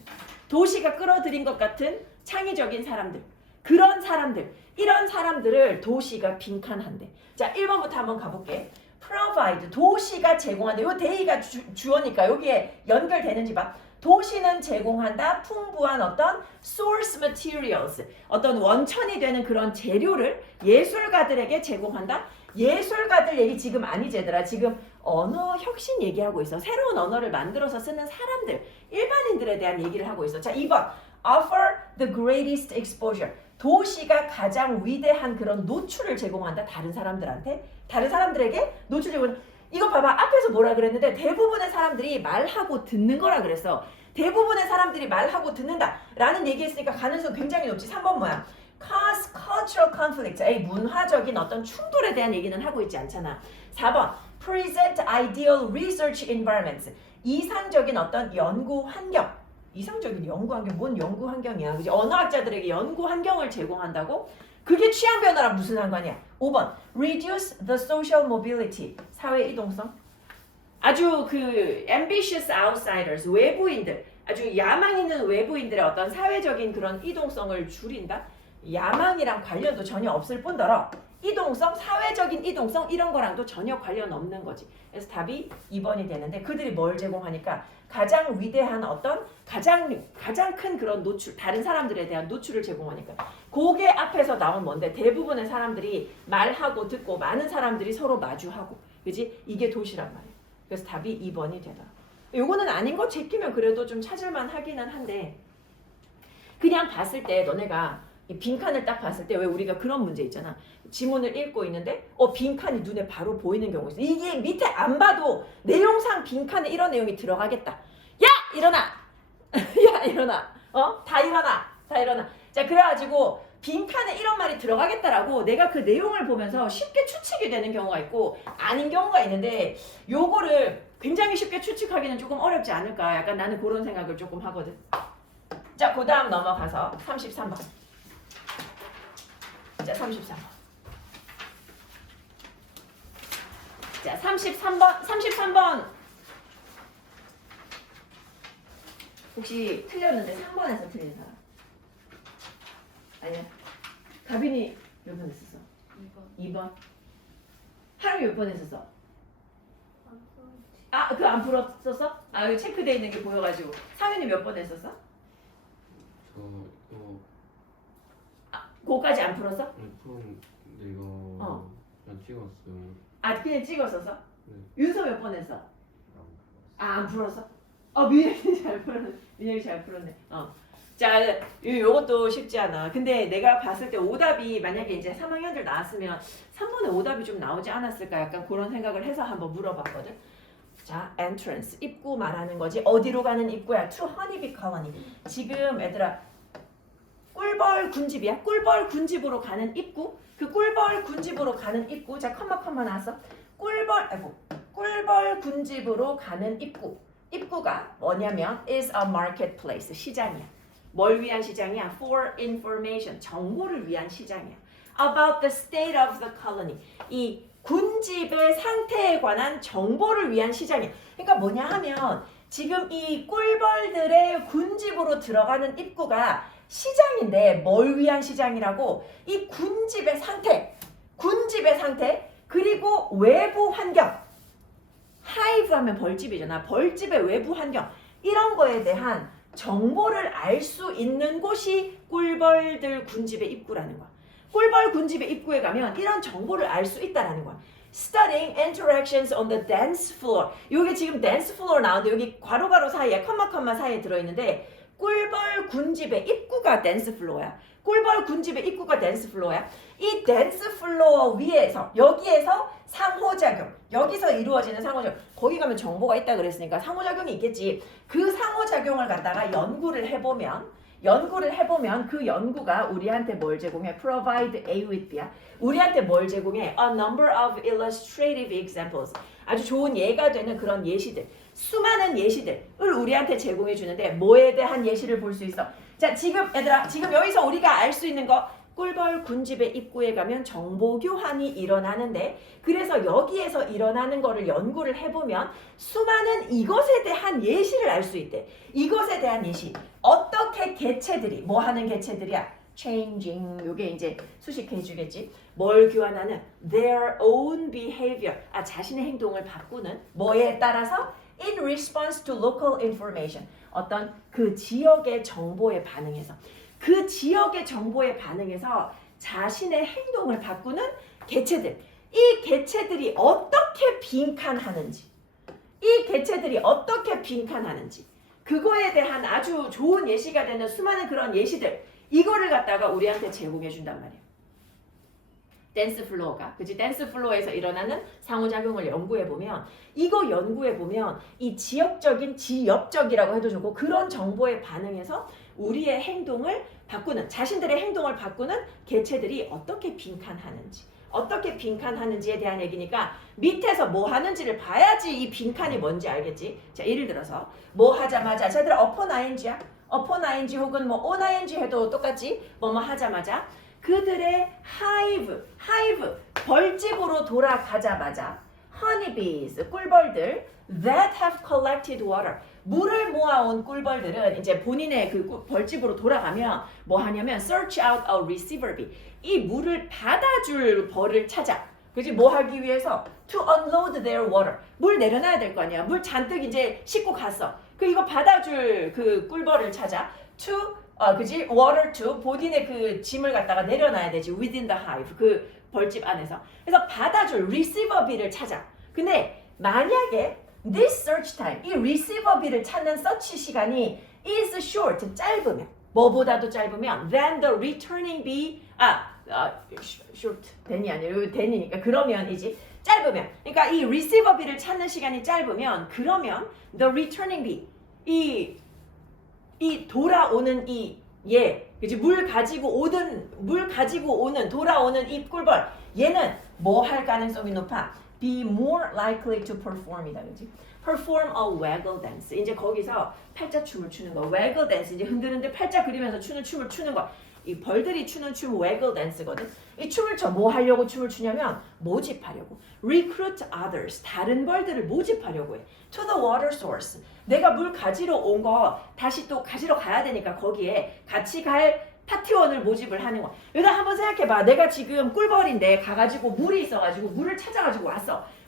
도시가 끌어들인 것 같은 창의적인 사람들. 그런 사람들. 이런 사람들을 도시가 빈칸한대. 자, 1번부터 한번 가볼게. provide. 도시가 제공한다. 요 대의가 주어니까 여기에 연결되는지 봐. 도시는 제공한다. 풍부한 어떤 source materials. 어떤 원천이 되는 그런 재료를 예술가들에게 제공한다. 예술가들 얘기 지금 아니지 얘들아. 지금 언어 혁신 얘기하고 있어. 새로운 언어를 만들어서 쓰는 사람들, 일반인들에 대한 얘기를 하고 있어. 자, 2번. offer the greatest exposure. 도시가 가장 위대한 그런 노출을 제공한다. 다른 사람들한테. 다른 사람들에게 노출 제공. 이거 봐봐. 앞에서 뭐라 그랬는데 대부분의 사람들이 말하고 듣는 거라 그랬어. 대부분의 사람들이 말하고 듣는다 라는 얘기했으니까 가능성 굉장히 높지. 3번 뭐야? cause cultural conflict. 문화적인 어떤 충돌에 대한 얘기는 하고 있지 않잖아. 4번 present ideal research environments. 이상적인 어떤 연구 환경. 이상적인 연구 환경. 뭔 연구 환경이야? 그지? 언어학자들에게 연구 환경을 제공한다고? 그게 취향 변화랑 무슨 상관이야? 5번 reduce the social mobility. 사회 이동성. 아주 그 ambitious outsiders, 외부인들, 아주 야망 있는 외부인들의 어떤 사회적인 그런 이동성을 줄인다. 야망이랑 관련도 전혀 없을 뿐더러 이동성, 사회적인 이동성 이런 거랑도 전혀 관련 없는 거지. 그래서 답이 2번이 되는데 그들이 뭘 제공하니까 가장 위대한 어떤 가장 큰 그런 노출, 다른 사람들에 대한 노출을 제공하니까 그게 앞에서 나온 뭔데 대부분의 사람들이 말하고 듣고 많은 사람들이 서로 마주하고 그지? 이게 도시란 말이야. 그래서 답이 2번이 되더라. 요거는 아닌 거 제끼면 그래도 좀 찾을만 하기는 한데 그냥 봤을 때 너네가 이 빈칸을 딱 봤을 때 왜 우리가 그런 문제 있잖아. 지문을 읽고 있는데 빈칸이 눈에 바로 보이는 경우 있어. 이게 밑에 안 봐도 내용상 빈칸에 이런 내용이 들어가겠다. 야! 일어나! 야! 일어나! 다 일어나! 다 일어나! 자, 그래가지고 빈칸에 이런 말이 들어가겠다라고 내가 그 내용을 보면서 쉽게 추측이 되는 경우가 있고 아닌 경우가 있는데 요거를 굉장히 쉽게 추측하기는 조금 어렵지 않을까. 약간 나는 그런 생각을 조금 하거든. 자, 그 다음 넘어가서 33번. 자, 33번. 자, 33번. 혹시 틀렸는데 3번에서 틀린 사람? 아니야. 가빈이 몇 번 했었어? 2번. 하루 몇 번 했었어? 아, 그거 안 풀었었어? 아, 여기 체크돼 있는 게 보여가지고. 상윤이 몇 번 했었어? 저 이거 그거까지 안 풀었어? 풀었는데 이거 그냥 찍었어요. 아, 그냥 찍었었어? 네. 윤서 몇 번 했어? 아, 안 풀었어? 민혁이 잘 풀었네. 민혁이 잘 풀었네. 자, 요것도 쉽지 않아. 근데 내가 봤을 때 오답이 만약에 이제 3학년들 나왔으면 3번에 오답이 좀 나오지 않았을까? 약간 그런 생각을 해서 한번 물어봤거든. 자, entrance, 입구 말하는 거지. 어디로 가는 입구야? To Honeybee Colony. 지금 얘들아 꿀벌 군집이야. 꿀벌 군집으로 가는 입구. 그 꿀벌 군집으로 가는 입구. 자, 컴마 나왔어. 꿀벌 군집으로 가는 입구. 입구가 뭐냐면 is a marketplace. 시장이야. 뭘 위한 시장이야? For information. 정보를 위한 시장이야. About the state of the colony. 이 군집의 상태에 관한 정보를 위한 시장이야. 그러니까 뭐냐 하면 지금 이 꿀벌들의 군집으로 들어가는 입구가 시장인데 뭘 위한 시장이라고? 이 군집의 상태 그리고 외부 환경. 하이브 하면 벌집이잖아. 벌집의 외부 환경 이런 거에 대한 정보를 알 수 있는 곳이 꿀벌들 군집의 입구라는 거야. 꿀벌 군집의 입구에 가면 이런 정보를 알 수 있다라는 거야. Studying interactions on the dance floor. 여기 지금 dance floor 나오는데 여기 괄호 사이에 컴마 사이에 들어있는데 꿀벌 군집의 입구가 댄스 플로어야. 꿀벌 군집의 입구가 댄스 플로어야. 이 댄스 플로어 위에서 여기에서 상호작용. 여기서 이루어지는 상호작용. 거기 가면 정보가 있다 그랬으니까 상호작용이 있겠지. 그 상호작용을 갖다가 연구를 해보면 그 연구가 우리한테 뭘 제공해? Provide A with B야. 우리한테 뭘 제공해? A number of illustrative examples. 아주 좋은 예가 되는 그런 예시들. 수많은 예시들을 우리한테 제공해 주는데 뭐에 대한 예시를 볼 수 있어? 자, 지금 얘들아, 지금 여기서 우리가 알 수 있는 거 꿀벌 군집의 입구에 가면 정보 교환이 일어나는데 그래서 여기에서 일어나는 거를 연구를 해보면 수많은 이것에 대한 예시를 알 수 있대. 이것에 대한 예시. 어떻게 개체들이 뭐 하는 개체들이야? changing 요게 이제 수식해 주겠지. 뭘 교환하는? their own behavior. 자신의 행동을 바꾸는 뭐에 따라서 in response to local information. 어떤 그 지역의 정보에 반응해서 그 지역의 정보에 반응해서 자신의 행동을 바꾸는 개체들. 이 개체들이 어떻게 빈칸하는지 이 개체들이 어떻게 빈칸하는지 그거에 대한 아주 좋은 예시가 되는 수많은 그런 예시들 이거를 갖다가 우리한테 제공해 준단 말이야. 댄스 플로어가 그치 댄스 플로어에서 일어나는 상호작용을 연구해 보면 이거 연구해 보면 이 지역적이라고 해도 좋고 그런 정보에 반응해서 우리의 행동을 바꾸는 자신들의 행동을 바꾸는 개체들이 어떻게 빈칸하는지에 대한 얘기니까 밑에서 뭐 하는지를 봐야지 이 빈칸이 뭔지 알겠지. 자 예를 들어서 뭐 하자마자 쟤들 upon ing야 upon ing 혹은 뭐 on ing 해도 똑같지 뭐뭐 하자마자 그들의 hive 벌집으로 돌아가자마자 honeybees 꿀벌들 that have collected water 물을 모아온 꿀벌들은 이제 본인의 그 벌집으로 돌아가면 뭐 하냐면 search out a receiver bee 이 물을 받아줄 벌을 찾아. 그지 뭐 하기 위해서 to unload their water 물 내려놔야 될 거 아니야. 물 잔뜩 이제 싣고 갔어. 그 이거 받아줄 그 꿀벌을 찾아 to 그지 water to 본인의 그 짐을 갖다가 내려놔야 되지 within the hive 그 벌집 안에서. 그래서 받아줄 receiver bee를 찾아. 근데 만약에 this search time 이 receiver bee를 찾는 서치 시간이 is short 짧으면 뭐보다도 짧으면 than the returning bee short than이 아니라 than이니까 그러면이지 짧으면 그러니까 이 receiver bee를 찾는 시간이 짧으면 그러면 the returning bee 이 돌아오는 그지 물 가지고 오는 돌아오는 이 꿀벌 얘는 뭐 할 가능성이 높아? Be more likely to perform이다, 그지? Perform a waggle dance. 이제 거기서 팔자 춤을 추는 거. waggle dance 이제 흔들흔들 팔자 그리면서 추는 춤을 추는 거. 이 벌들이 추는 춤 waggle dance거든. 이 춤을 뭐 하려고 춤을 추냐면 모집하려고. Recruit others. 다른 벌들을 모집하려고 해. To the water source. 내가 물 가지러 온 거 다시 또 가지러 가야 되니까 거기에 같이 갈 파티원을 모집을 하는 거야. 여기다 한번 생각해봐. 내가 지금 꿀벌인데 가가지고 물이 있어가지고 물을 찾아가지고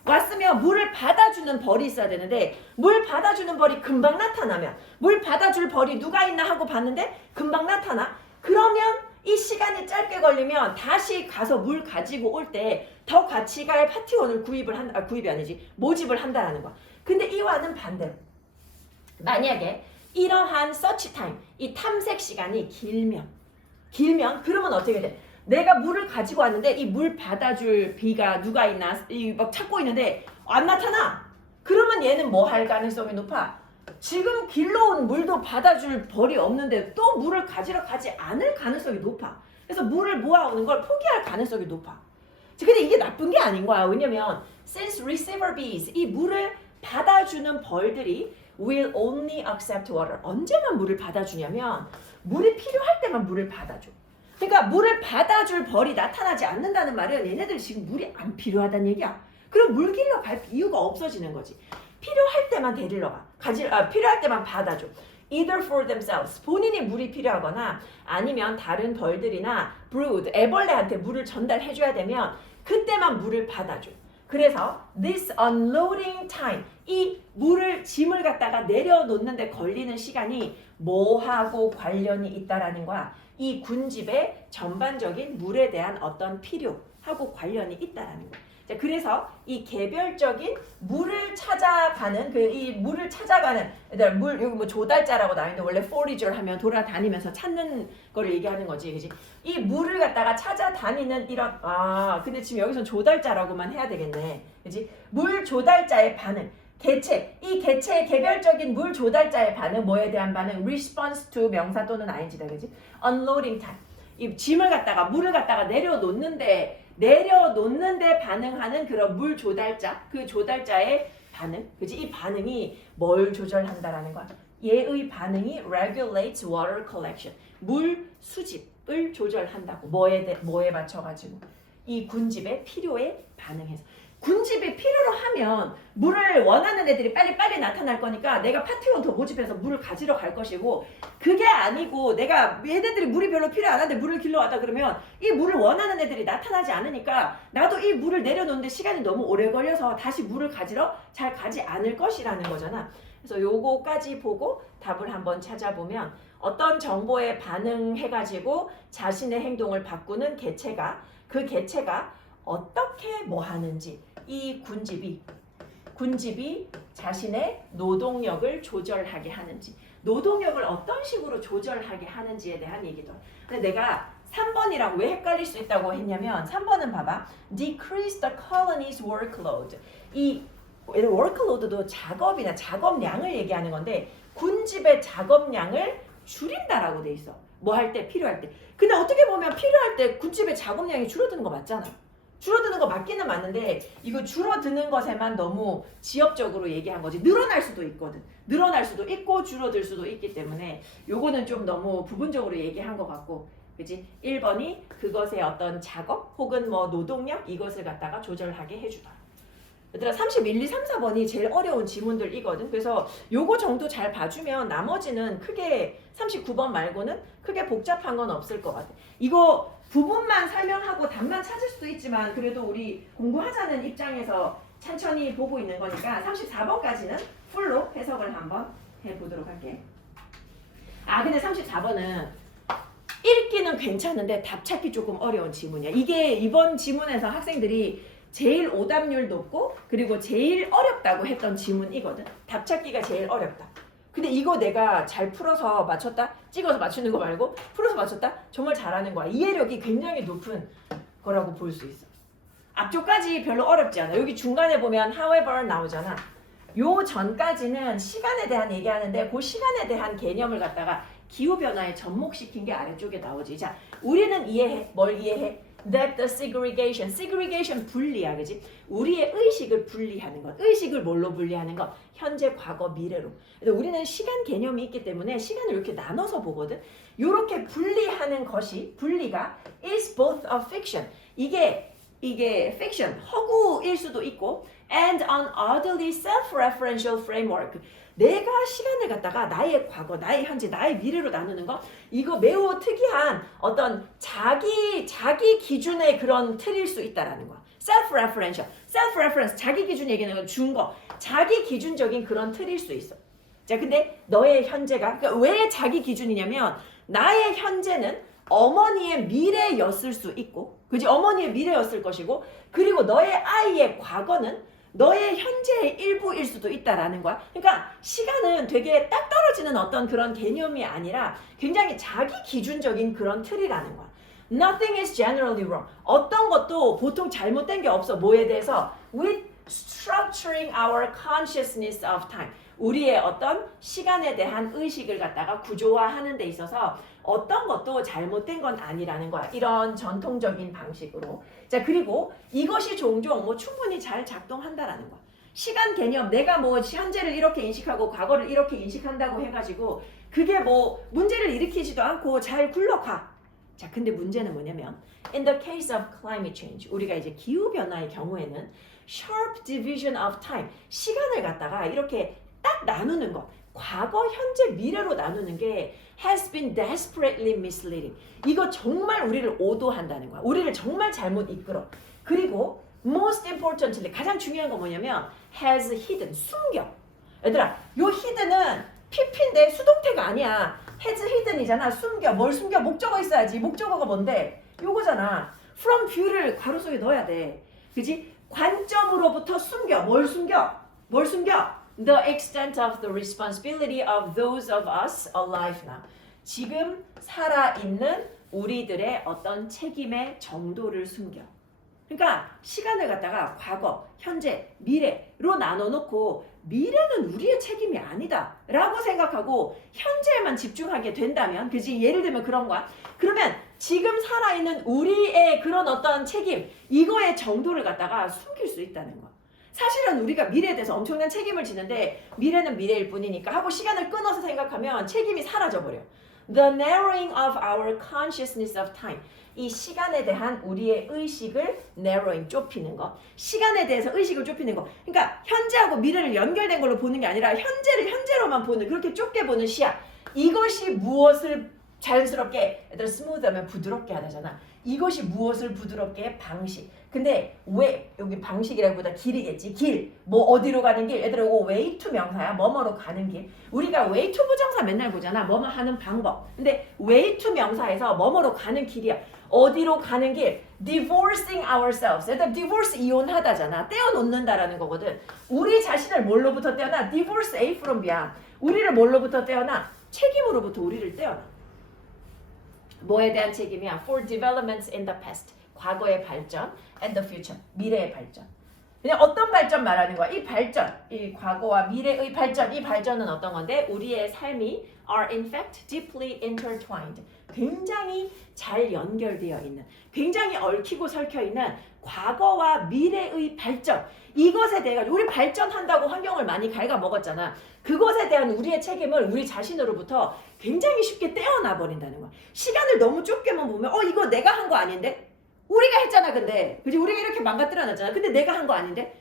왔으면 물을 받아주는 벌이 있어야 되는데 물 받아주는 벌이 금방 나타나면 물 받아줄 벌이 누가 있나 하고 봤는데 금방 나타나. 그러면 이 시간이 짧게 걸리면 다시 가서 물 가지고 올 때 더 같이 갈 파티원을 구입이 아니지 모집을 한다라는 거야. 근데 이와는 반대로 만약에 이러한 서치 타임 이 탐색 시간이 길면 그러면 어떻게 돼? 내가 물을 가지고 왔는데 이 물 받아줄 비가 누가 있나 막 찾고 있는데 안 나타나. 그러면 얘는 뭐 할 가능성이 높아? 지금 길러 온 물도 받아줄 벌이 없는데 또 물을 가지러 가지 않을 가능성이 높아. 그래서 물을 모아오는 걸 포기할 가능성이 높아. 근데 이게 나쁜 게 아닌 거야. 왜냐면 since receiver bees 이 물을 받아주는 벌들이 will only accept water 언제만 물을 받아주냐면 물이 필요할 때만 물을 받아줘. 그러니까 물을 받아줄 벌이 나타나지 않는다는 말은 얘네들 지금 물이 안 필요하다는 얘기야. 그럼 물 길러 갈 이유가 없어지는 거지. 필요할 때만 데리러 가. 필요할 때만 받아줘. Either for themselves 본인이 물이 필요하거나 아니면 다른 벌들이나 brood 애벌레한테 물을 전달해줘야 되면 그때만 물을 받아줘. 그래서 this unloading time 이 물을 짐을 갖다가 내려놓는데 걸리는 시간이 뭐하고 관련이 있다라는 거야. 이 군집의 전반적인 물에 대한 어떤 필요하고 관련이 있다라는 거야. 자, 그래서 이 개별적인 물을 찾아가는 물 여기 뭐 조달자라고 나와있는데 원래 forager 하면 돌아다니면서 찾는 거를 얘기하는 거지, 그지? 이 물을 갖다가 찾아다니는 이런 근데 지금 여기서 조달자라고만 해야 되겠네, 그지? 물 조달자의 반응. 이 개체의 개별적인 물 조달자의 반응, 뭐에 대한 반응? response to 명사 또는 ing다, 그지? unloading time. 이 짐을 갖다가 물을 갖다가 내려놓는데 반응하는 그런 물 조달자, 그 조달자의 반응, 그지? 이 반응이 뭘 조절한다라는 거야? 얘의 반응이 regulates water collection, 물 수집. 을 조절한다고. 뭐에 맞춰가지고 이 군집의 필요에 반응해서. 군집이 필요로 하면 물을 원하는 애들이 빨리 나타날 거니까 내가 파티원 더 모집해서 물을 가지러 갈 것이고, 그게 아니고 내가 얘네들이 물이 별로 필요 안 하는데 물을 길러 왔다 그러면 이 물을 원하는 애들이 나타나지 않으니까 나도 이 물을 내려놓는데 시간이 너무 오래 걸려서 다시 물을 가지러 잘 가지 않을 것이라는 거잖아. 그래서 요거까지 보고 답을 한번 찾아보면 어떤 정보에 반응해가지고 자신의 행동을 바꾸는 개체가, 그 개체가 어떻게 뭐 하는지, 이 군집이 자신의 노동력을 조절하게 하는지, 노동력을 어떤 식으로 조절하게 하는지에 대한 얘기도. 근데 내가 3번이랑 왜 헷갈릴 수 있다고 했냐면 3번은 봐봐. Decrease the colony's workload. 이 workload도 작업이나 작업량을 얘기하는 건데 군집의 작업량을 줄인다라고 돼 있어. 뭐 할 때, 필요할 때. 근데 어떻게 보면 필요할 때 군집의 작업량이 줄어드는 거 맞잖아. 줄어드는 거 맞기는 맞는데 이거 줄어드는 것에만 너무 지엽적으로 얘기한 거지. 늘어날 수도 있거든. 늘어날 수도 있고 줄어들 수도 있기 때문에 요거는 좀 너무 부분적으로 얘기한 것 같고, 그치? 1번이 그것의 어떤 작업 혹은 뭐 노동력 이것을 갖다가 조절하게 해주다. 얘들아 31, 2, 3, 4번이 제일 어려운 지문들이거든. 그래서 요거 정도 잘 봐주면 나머지는 크게 39번 말고는 크게 복잡한 건 없을 것 같아. 이거 부분만 설명하고 답만 찾을 수도 있지만 그래도 우리 공부하자는 입장에서 천천히 보고 있는 거니까 34번까지는 풀로 해석을 한번 해보도록 할게. 근데 34번은 읽기는 괜찮은데 답 찾기 조금 어려운 지문이야. 이게 이번 지문에서 학생들이 제일 오답률 높고 그리고 제일 어렵다고 했던 지문이거든. 답 찾기가 제일 어렵다. 근데 이거 내가 잘 풀어서 맞췄다? 찍어서 맞추는 거 말고 풀어서 맞췄다? 정말 잘하는 거야. 이해력이 굉장히 높은 거라고 볼 수 있어. 앞쪽까지 별로 어렵지 않아. 여기 중간에 보면 however 나오잖아. 요 전까지는 시간에 대한 얘기하는데 그 시간에 대한 개념을 갖다가 기후변화에 접목시킨 게 아래쪽에 나오지. 자, 우리는 이해해. 뭘 이해해? That the segregation 분리야, 그지? 우리의 의식을 분리하는 것. 의식을 뭘로 분리하는 것? 현재, 과거, 미래로. 그래서 우리는 시간 개념이 있기 때문에 시간을 이렇게 나눠서 보거든. 이렇게 분리하는 것이, 분리가 is both a fiction. 이게 fiction, 허구일 수도 있고 and an orderly self-referential framework. 내가 시간을 갖다가 나의 과거, 나의 현재, 나의 미래로 나누는 거, 이거 매우 특이한 어떤 자기 기준의 그런 틀일 수 있다라는 거야. self-reference, 자기 기준 얘기하는 건 준 거, 자기 기준적인 그런 틀일 수 있어. 자, 근데 너의 현재가, 그러니까 왜 자기 기준이냐면 나의 현재는 어머니의 미래였을 수 있고, 그지? 어머니의 미래였을 것이고, 그리고 너의 아이의 과거는 너의 현재의 일부일 수도 있다라는 거야. 그러니까 시간은 되게 딱 떨어지는 어떤 그런 개념이 아니라 굉장히 자기 기준적인 그런 틀이라는 거야. Nothing is generally wrong. 어떤 것도 보통 잘못된 게 없어. 뭐에 대해서? With structuring our consciousness of time. 우리의 어떤 시간에 대한 의식을 갖다가 구조화하는 데 있어서 어떤 것도 잘못된 건 아니라는 거야. 이런 전통적인 방식으로. 자, 그리고 이것이 종종 뭐 충분히 잘 작동한다라는 거야. 시간 개념, 내가 뭐 현재를 이렇게 인식하고 과거를 이렇게 인식한다고 해가지고 그게 뭐 문제를 일으키지도 않고 잘 굴러가. 자, 근데 문제는 뭐냐면 in the case of climate change, 우리가 이제 기후변화의 경우에는 sharp division of time, 시간을 갖다가 이렇게 딱 나누는 것, 과거, 현재, 미래로 나누는 게 has been desperately misleading. 이거 정말 우리를 오도한다는 거야. 우리를 정말 잘못 이끌어. 그리고 most importantly, 가장 중요한 건 뭐냐면 has hidden, 숨겨. 얘들아, 요 hidden은 PP인데 수동태가 아니야. has hidden이잖아. 숨겨. 뭘 숨겨? 목적어 있어야지. 목적어가 뭔데? 요거잖아. from view를 가로 속에 넣어야 돼. 그지? 관점으로부터 숨겨. 뭘 숨겨? 뭘 숨겨? The extent of the responsibility of those of us alive now. 지금 살아있는 우리들의 어떤 책임의 정도를 숨겨. 그러니까 시간을 갖다가 과거, 현재, 미래로 나눠놓고 미래는 우리의 책임이 아니다 라고 생각하고 현재에만 집중하게 된다면, 그지? 예를 들면 그런 거야. 그러면 지금 살아있는 우리의 그런 어떤 책임, 이거의 정도를 갖다가 숨길 수 있다는 거야. 사실은 우리가 미래에 대해서 엄청난 책임을 지는데 미래는 미래일 뿐이니까 하고 시간을 끊어서 생각하면 책임이 사라져버려. The narrowing of our consciousness of time. 이 시간에 대한 우리의 의식을 narrowing, 좁히는 것. 시간에 대해서 의식을 좁히는 것. 그러니까 현재하고 미래를 연결된 걸로 보는 게 아니라 현재를 현재로만 보는, 그렇게 좁게 보는 시야. 이것이 무엇을 자연스럽게, 얘들아 스무드하면 부드럽게 하잖아. 이것이 무엇을 부드럽게 방식. 근데 왜 여기 방식이라기보다 길이겠지. 길. 뭐 어디로 가는 길. 얘들아 이거 way to 명사야. 뭐뭐로 가는 길. 우리가 way to 부정사 맨날 보잖아. 뭐뭐 하는 방법. 근데 way to 명사에서 뭐뭐로 가는 길이야. 어디로 가는 길. divorcing ourselves. 얘들아 divorce 이혼하다잖아. 떼어놓는다라는 거거든. 우리 자신을 뭘로부터 떼어놔? divorce A from B야. 우리를 뭘로부터 떼어놔? 책임으로부터 우리를 떼어놔. 뭐에 대한 책임이야? For developments in the past. 과거의 발전 and the future. 미래의 발전. 그냥 어떤 발전 말하는 거야? 이 발전, 이 과거와 미래의 발전, 이 발전은 어떤 건데? 우리의 삶이 are in fact deeply intertwined. 굉장히 잘 연결되어 있는, 굉장히 얽히고 설켜 있는 과거와 미래의 발전. 이것에 대해 가지고 우리 발전한다고 환경을 많이 갉아먹었잖아. 그것에 대한 우리의 책임을 우리 자신으로부터 굉장히 쉽게 떼어놔 버린다는 거야. 시간을 너무 좁게만 보면 이거 내가 한 거 아닌데? 우리가 했잖아. 근데 그지? 우리가 이렇게 망가뜨려 놨잖아. 근데 내가 한 거 아닌데?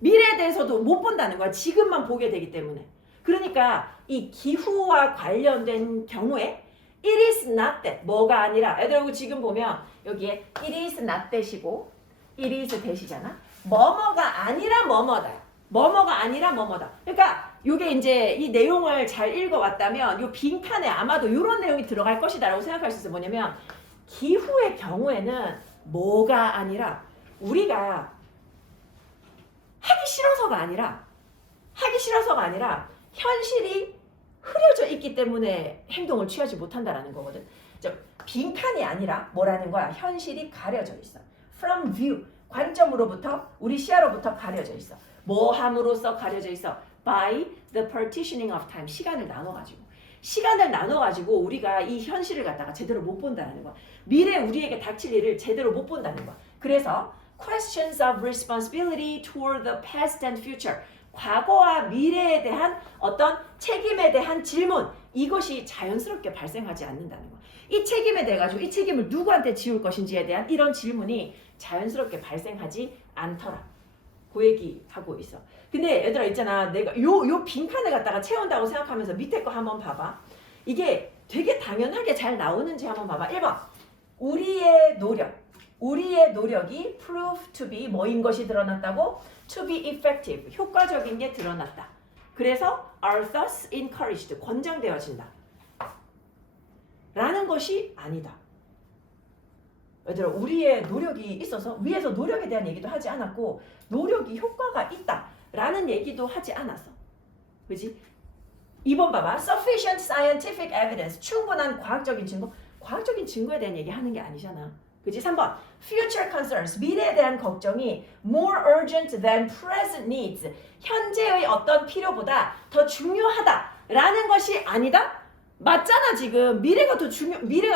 미래에 대해서도 못 본다는 거야. 지금만 보게 되기 때문에. 그러니까 이 기후와 관련된 경우에 it is not that, 뭐가 아니라, 애들 지금 보면 여기에 it is not that이고 it is that이잖아. 뭐뭐가 아니라 뭐뭐다. 뭐뭐가 아니라 뭐뭐다. 그러니까 이게 이제 이 내용을 잘 읽어왔다면 이 빈칸에 아마도 이런 내용이 들어갈 것이다라고 생각할 수 있어요. 뭐냐면 기후의 경우에는 뭐가 아니라 우리가 하기 싫어서가 아니라 현실이 흐려져 있기 때문에 행동을 취하지 못한다라는 거거든. 빈칸이 아니라 뭐라는 거야? 현실이 가려져 있어. From view, 관점으로부터, 우리 시야로부터 가려져 있어. 뭐 함으로써 가려져 있어? By the partitioning of time, 시간을 나눠가지고 우리가 이 현실을 갖다가 제대로 못 본다는 거야. 미래 우리에게 닥칠 일을 제대로 못 본다는 거야. 그래서 questions of responsibility toward the past and future, 과거와 미래에 대한 어떤 책임에 대한 질문, 이것이 자연스럽게 발생하지 않는다는 거야. 이 책임에 대해 가지고 이 책임을 누구한테 지울 것인지에 대한 이런 질문이 자연스럽게 발생하지 않더라. 그 얘기 하고 있어. 근데 얘들아 있잖아, 내가 요 빈칸을 갖다가 채운다고 생각하면서 밑에 거 한번 봐봐. 이게 되게 당연하게 잘 나오는지 한번 봐봐. 1번. 우리의 노력이 prove to be 뭐인 것이 드러났다고? To be effective, 효과적인 게 드러났다. 그래서 are thus encouraged, 권장되어진다. 라는 것이 아니다. 얘들아, 우리의 노력이 있어서 위에서 노력에 대한 얘기도 하지 않았고 노력이 효과가 있다 라는 얘기도 하지 않았어. 그지? 2번 봐봐. Sufficient scientific evidence, 충분한 과학적인 증거. 과학적인 증거에 대한 얘기 하는 게 아니잖아. 그지? 3번. Future concerns, 미래에 대한 걱정이 more urgent than present needs, 현재의 어떤 필요보다 더 중요하다라는 것이 아니다? 맞잖아. 지금 미래가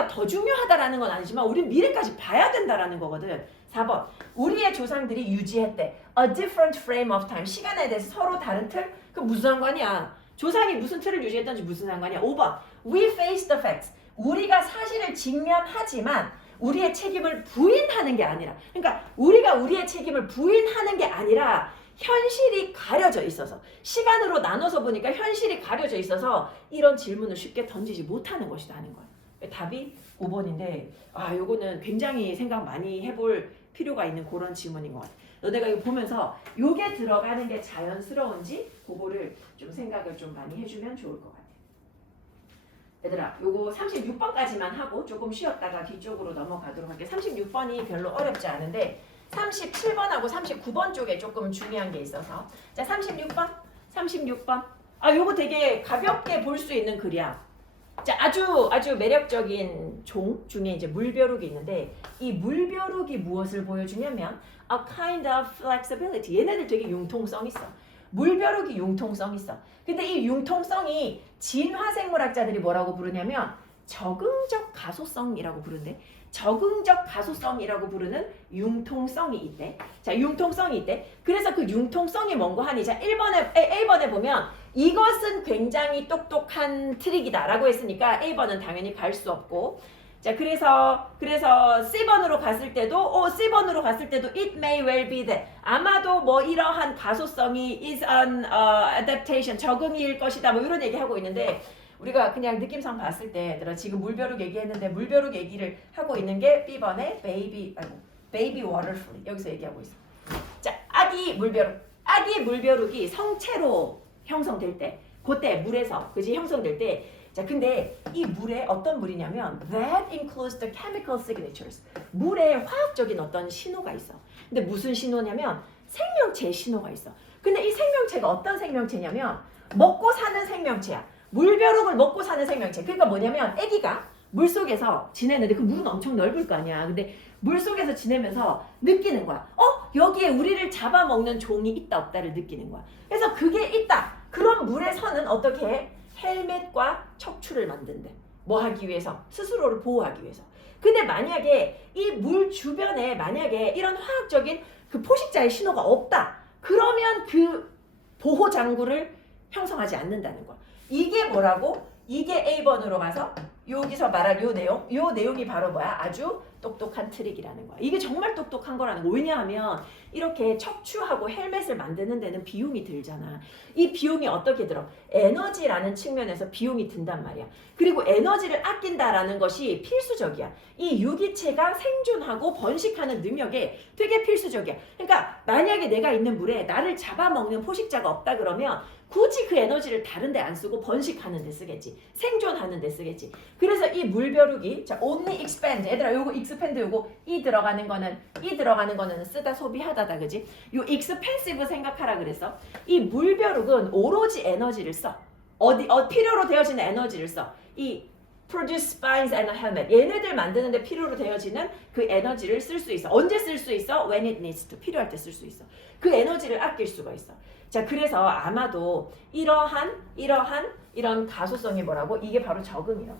더 중요하다라는 건 아니지만 우린 미래까지 봐야 된다라는 거거든. 4번. 우리의 조상들이 유지했대. A different frame of time, 시간에 대해서 서로 다른 틀? 그 무슨 상관이야? 조상이 무슨 틀을 유지했던지 무슨 상관이야? 5번. We face the facts, 우리가 사실을 직면하지만 우리의 책임을 부인하는 게 아니라, 그러니까 우리가 우리의 책임을 부인하는 게 아니라 현실이 가려져 있어서, 시간으로 나눠서 보니까 현실이 가려져 있어서 이런 질문을 쉽게 던지지 못하는 것이다 하는 거야. 답이 5번인데 요거는 굉장히 생각 많이 해볼 필요가 있는 그런 질문인 것 같아. 너네가 이거 보면서 요게 들어가는 게 자연스러운지 그거를 좀 생각을 좀 많이 해주면 좋을 것 같아. 얘들아, 요거 36번까지만 하고 조금 쉬었다가 뒤쪽으로 넘어가도록 할게. 36번이 별로 어렵지 않은데 37번하고 39번 쪽에 조금 중요한 게 있어서, 자 36번 요거 되게 가볍게 볼 수 있는 글이야. 자, 아주 매력적인 종 중에 이제 물벼룩이 있는데 이 물벼룩이 무엇을 보여주냐면 a kind of flexibility, 얘네들 되게 융통성 있어. 물벼룩이 융통성 있어. 근데 이 융통성이 진화생물학자들이 뭐라고 부르냐면 적응적 가소성이라고 부르는데 적응적 가소성이라고 부르는 융통성이 있대. 자, 융통성이 있대. 그래서 그 융통성이 뭔고 하니? 자, A번에 보면 이것은 굉장히 똑똑한 트릭이다라고 했으니까 A번은 당연히 갈 수 없고. 자, 그래서 C번으로 갔을 때도 C번으로 갔을 때도 it may well be that 아마도 뭐 이러한 가소성이 is an adaptation 적응일 것이다 뭐 이런 얘기하고 있는데 우리가 그냥 느낌상 봤을 때 얘들아 지금 물벼룩 얘기했는데 물벼룩 얘기를 하고 있는 게 B번의 baby waterfall 여기서 얘기하고 있어. 자, 아기 물벼룩이 성체로 형성될 때 그때 물에서 그지 형성될 때 자, 근데 이 물에 어떤 물이냐면 that includes the chemical signatures. 물에 화학적인 어떤 신호가 있어. 근데 무슨 신호냐면 생명체의 신호가 있어. 근데 이 생명체가 어떤 생명체냐면 먹고 사는 생명체야. 물벼룩을 먹고 사는 생명체. 그러니까 뭐냐면 아기가 물속에서 지내는데 그 물은 엄청 넓을 거 아니야. 근데 물속에서 지내면서 느끼는 거야. 여기에 우리를 잡아먹는 종이 있다 없다를 느끼는 거야. 그래서 그게 있다. 그런 물에서는 어떻게 해? 헬멧과 척추를 만든대. 뭐 하기 위해서? 스스로를 보호하기 위해서. 근데 만약에 이 물 주변에 만약에 이런 화학적인 그 포식자의 신호가 없다. 그러면 그 보호 장구를 형성하지 않는다는 거야. 이게 뭐라고? 이게 A번으로 가서 여기서 말할 요 내용이 바로 뭐야? 아주 똑똑한 트릭이라는 거야. 이게 정말 똑똑한 거라는 거. 왜냐하면 이렇게 척추하고 헬멧을 만드는 데는 비용이 들잖아. 이 비용이 어떻게 들어? 에너지라는 측면에서 비용이 든단 말이야. 그리고 에너지를 아낀다라는 것이 필수적이야. 이 유기체가 생존하고 번식하는 능력에 되게 필수적이야. 그러니까 만약에 내가 있는 물에 나를 잡아먹는 포식자가 없다 그러면 굳이 그 에너지를 다른 데 안 쓰고 번식하는 데 쓰겠지. 생존하는 데 쓰겠지. 그래서 이 물벼룩이 자 only expand 얘들아 요거 expand 요거 이 들어가는 거는 쓰다 소비하다다 그지? 요 expensive 생각하라 그랬어. 이 물벼룩은 오로지 에너지를 써. 필요로 되어지는 에너지를 써. 이 produce spines and a helmet 얘네들 만드는데 필요로 되어지는 그 에너지를 쓸 수 있어. 언제 쓸 수 있어? When it needs to 필요할 때 쓸 수 있어. 그 에너지를 아낄 수가 있어. 자, 그래서 아마도 이런 가소성이 뭐라고? 이게 바로 적응이라고.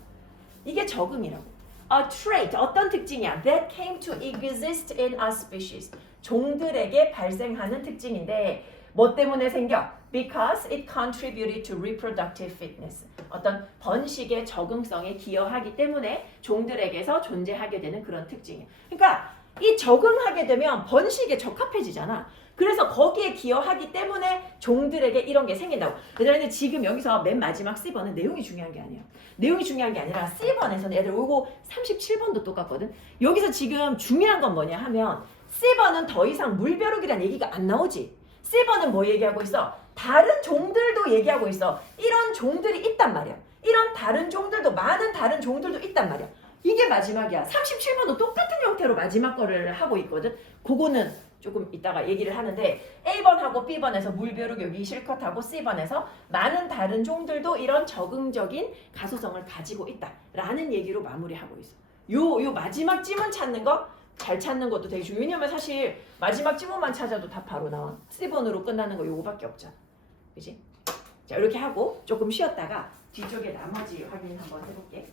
이게 적응이라고. A trait, 어떤 특징이야? That came to exist in a species. 종들에게 발생하는 특징인데 뭐 때문에 생겨? Because it contributed to reproductive fitness. 어떤 번식의 적응성에 기여하기 때문에 종들에게서 존재하게 되는 그런 특징이야. 그러니까 이 적응하게 되면 번식에 적합해지잖아. 그래서 거기에 기여하기 때문에 종들에게 이런 게 생긴다고. 얘들아, 지금 여기서 맨 마지막 C번은 내용이 중요한 게 아니야. 내용이 중요한 게 아니라 C번에서는 얘들 요거 37번도 똑같거든. 여기서 지금 중요한 건 뭐냐 하면 C번은 더 이상 물벼룩이란 얘기가 안 나오지. C번은 뭐 얘기하고 있어? 다른 종들도 얘기하고 있어. 이런 종들이 있단 말이야. 이런 다른 종들도 많은 다른 종들도 있단 말이야. 이게 마지막이야. 37번도 똑같은 형태로 마지막 거를 하고 있거든. 그거는 조금 이따가 얘기를 하는데 A번하고 B번에서 물벼룩 여기 실컷 하고 C번에서 많은 다른 종들도 이런 적응적인 가소성을 가지고 있다라는 얘기로 마무리하고 있어. 요 마지막 지문 찾는 거 잘 찾는 것도 되게 중요해. 왜냐면 사실 마지막 지문만 찾아도 다 바로 나와. C번으로 끝나는 거 요거밖에 없잖아. 그치? 자, 이렇게 하고 조금 쉬었다가 뒤쪽에 나머지 확인 한번 해볼게.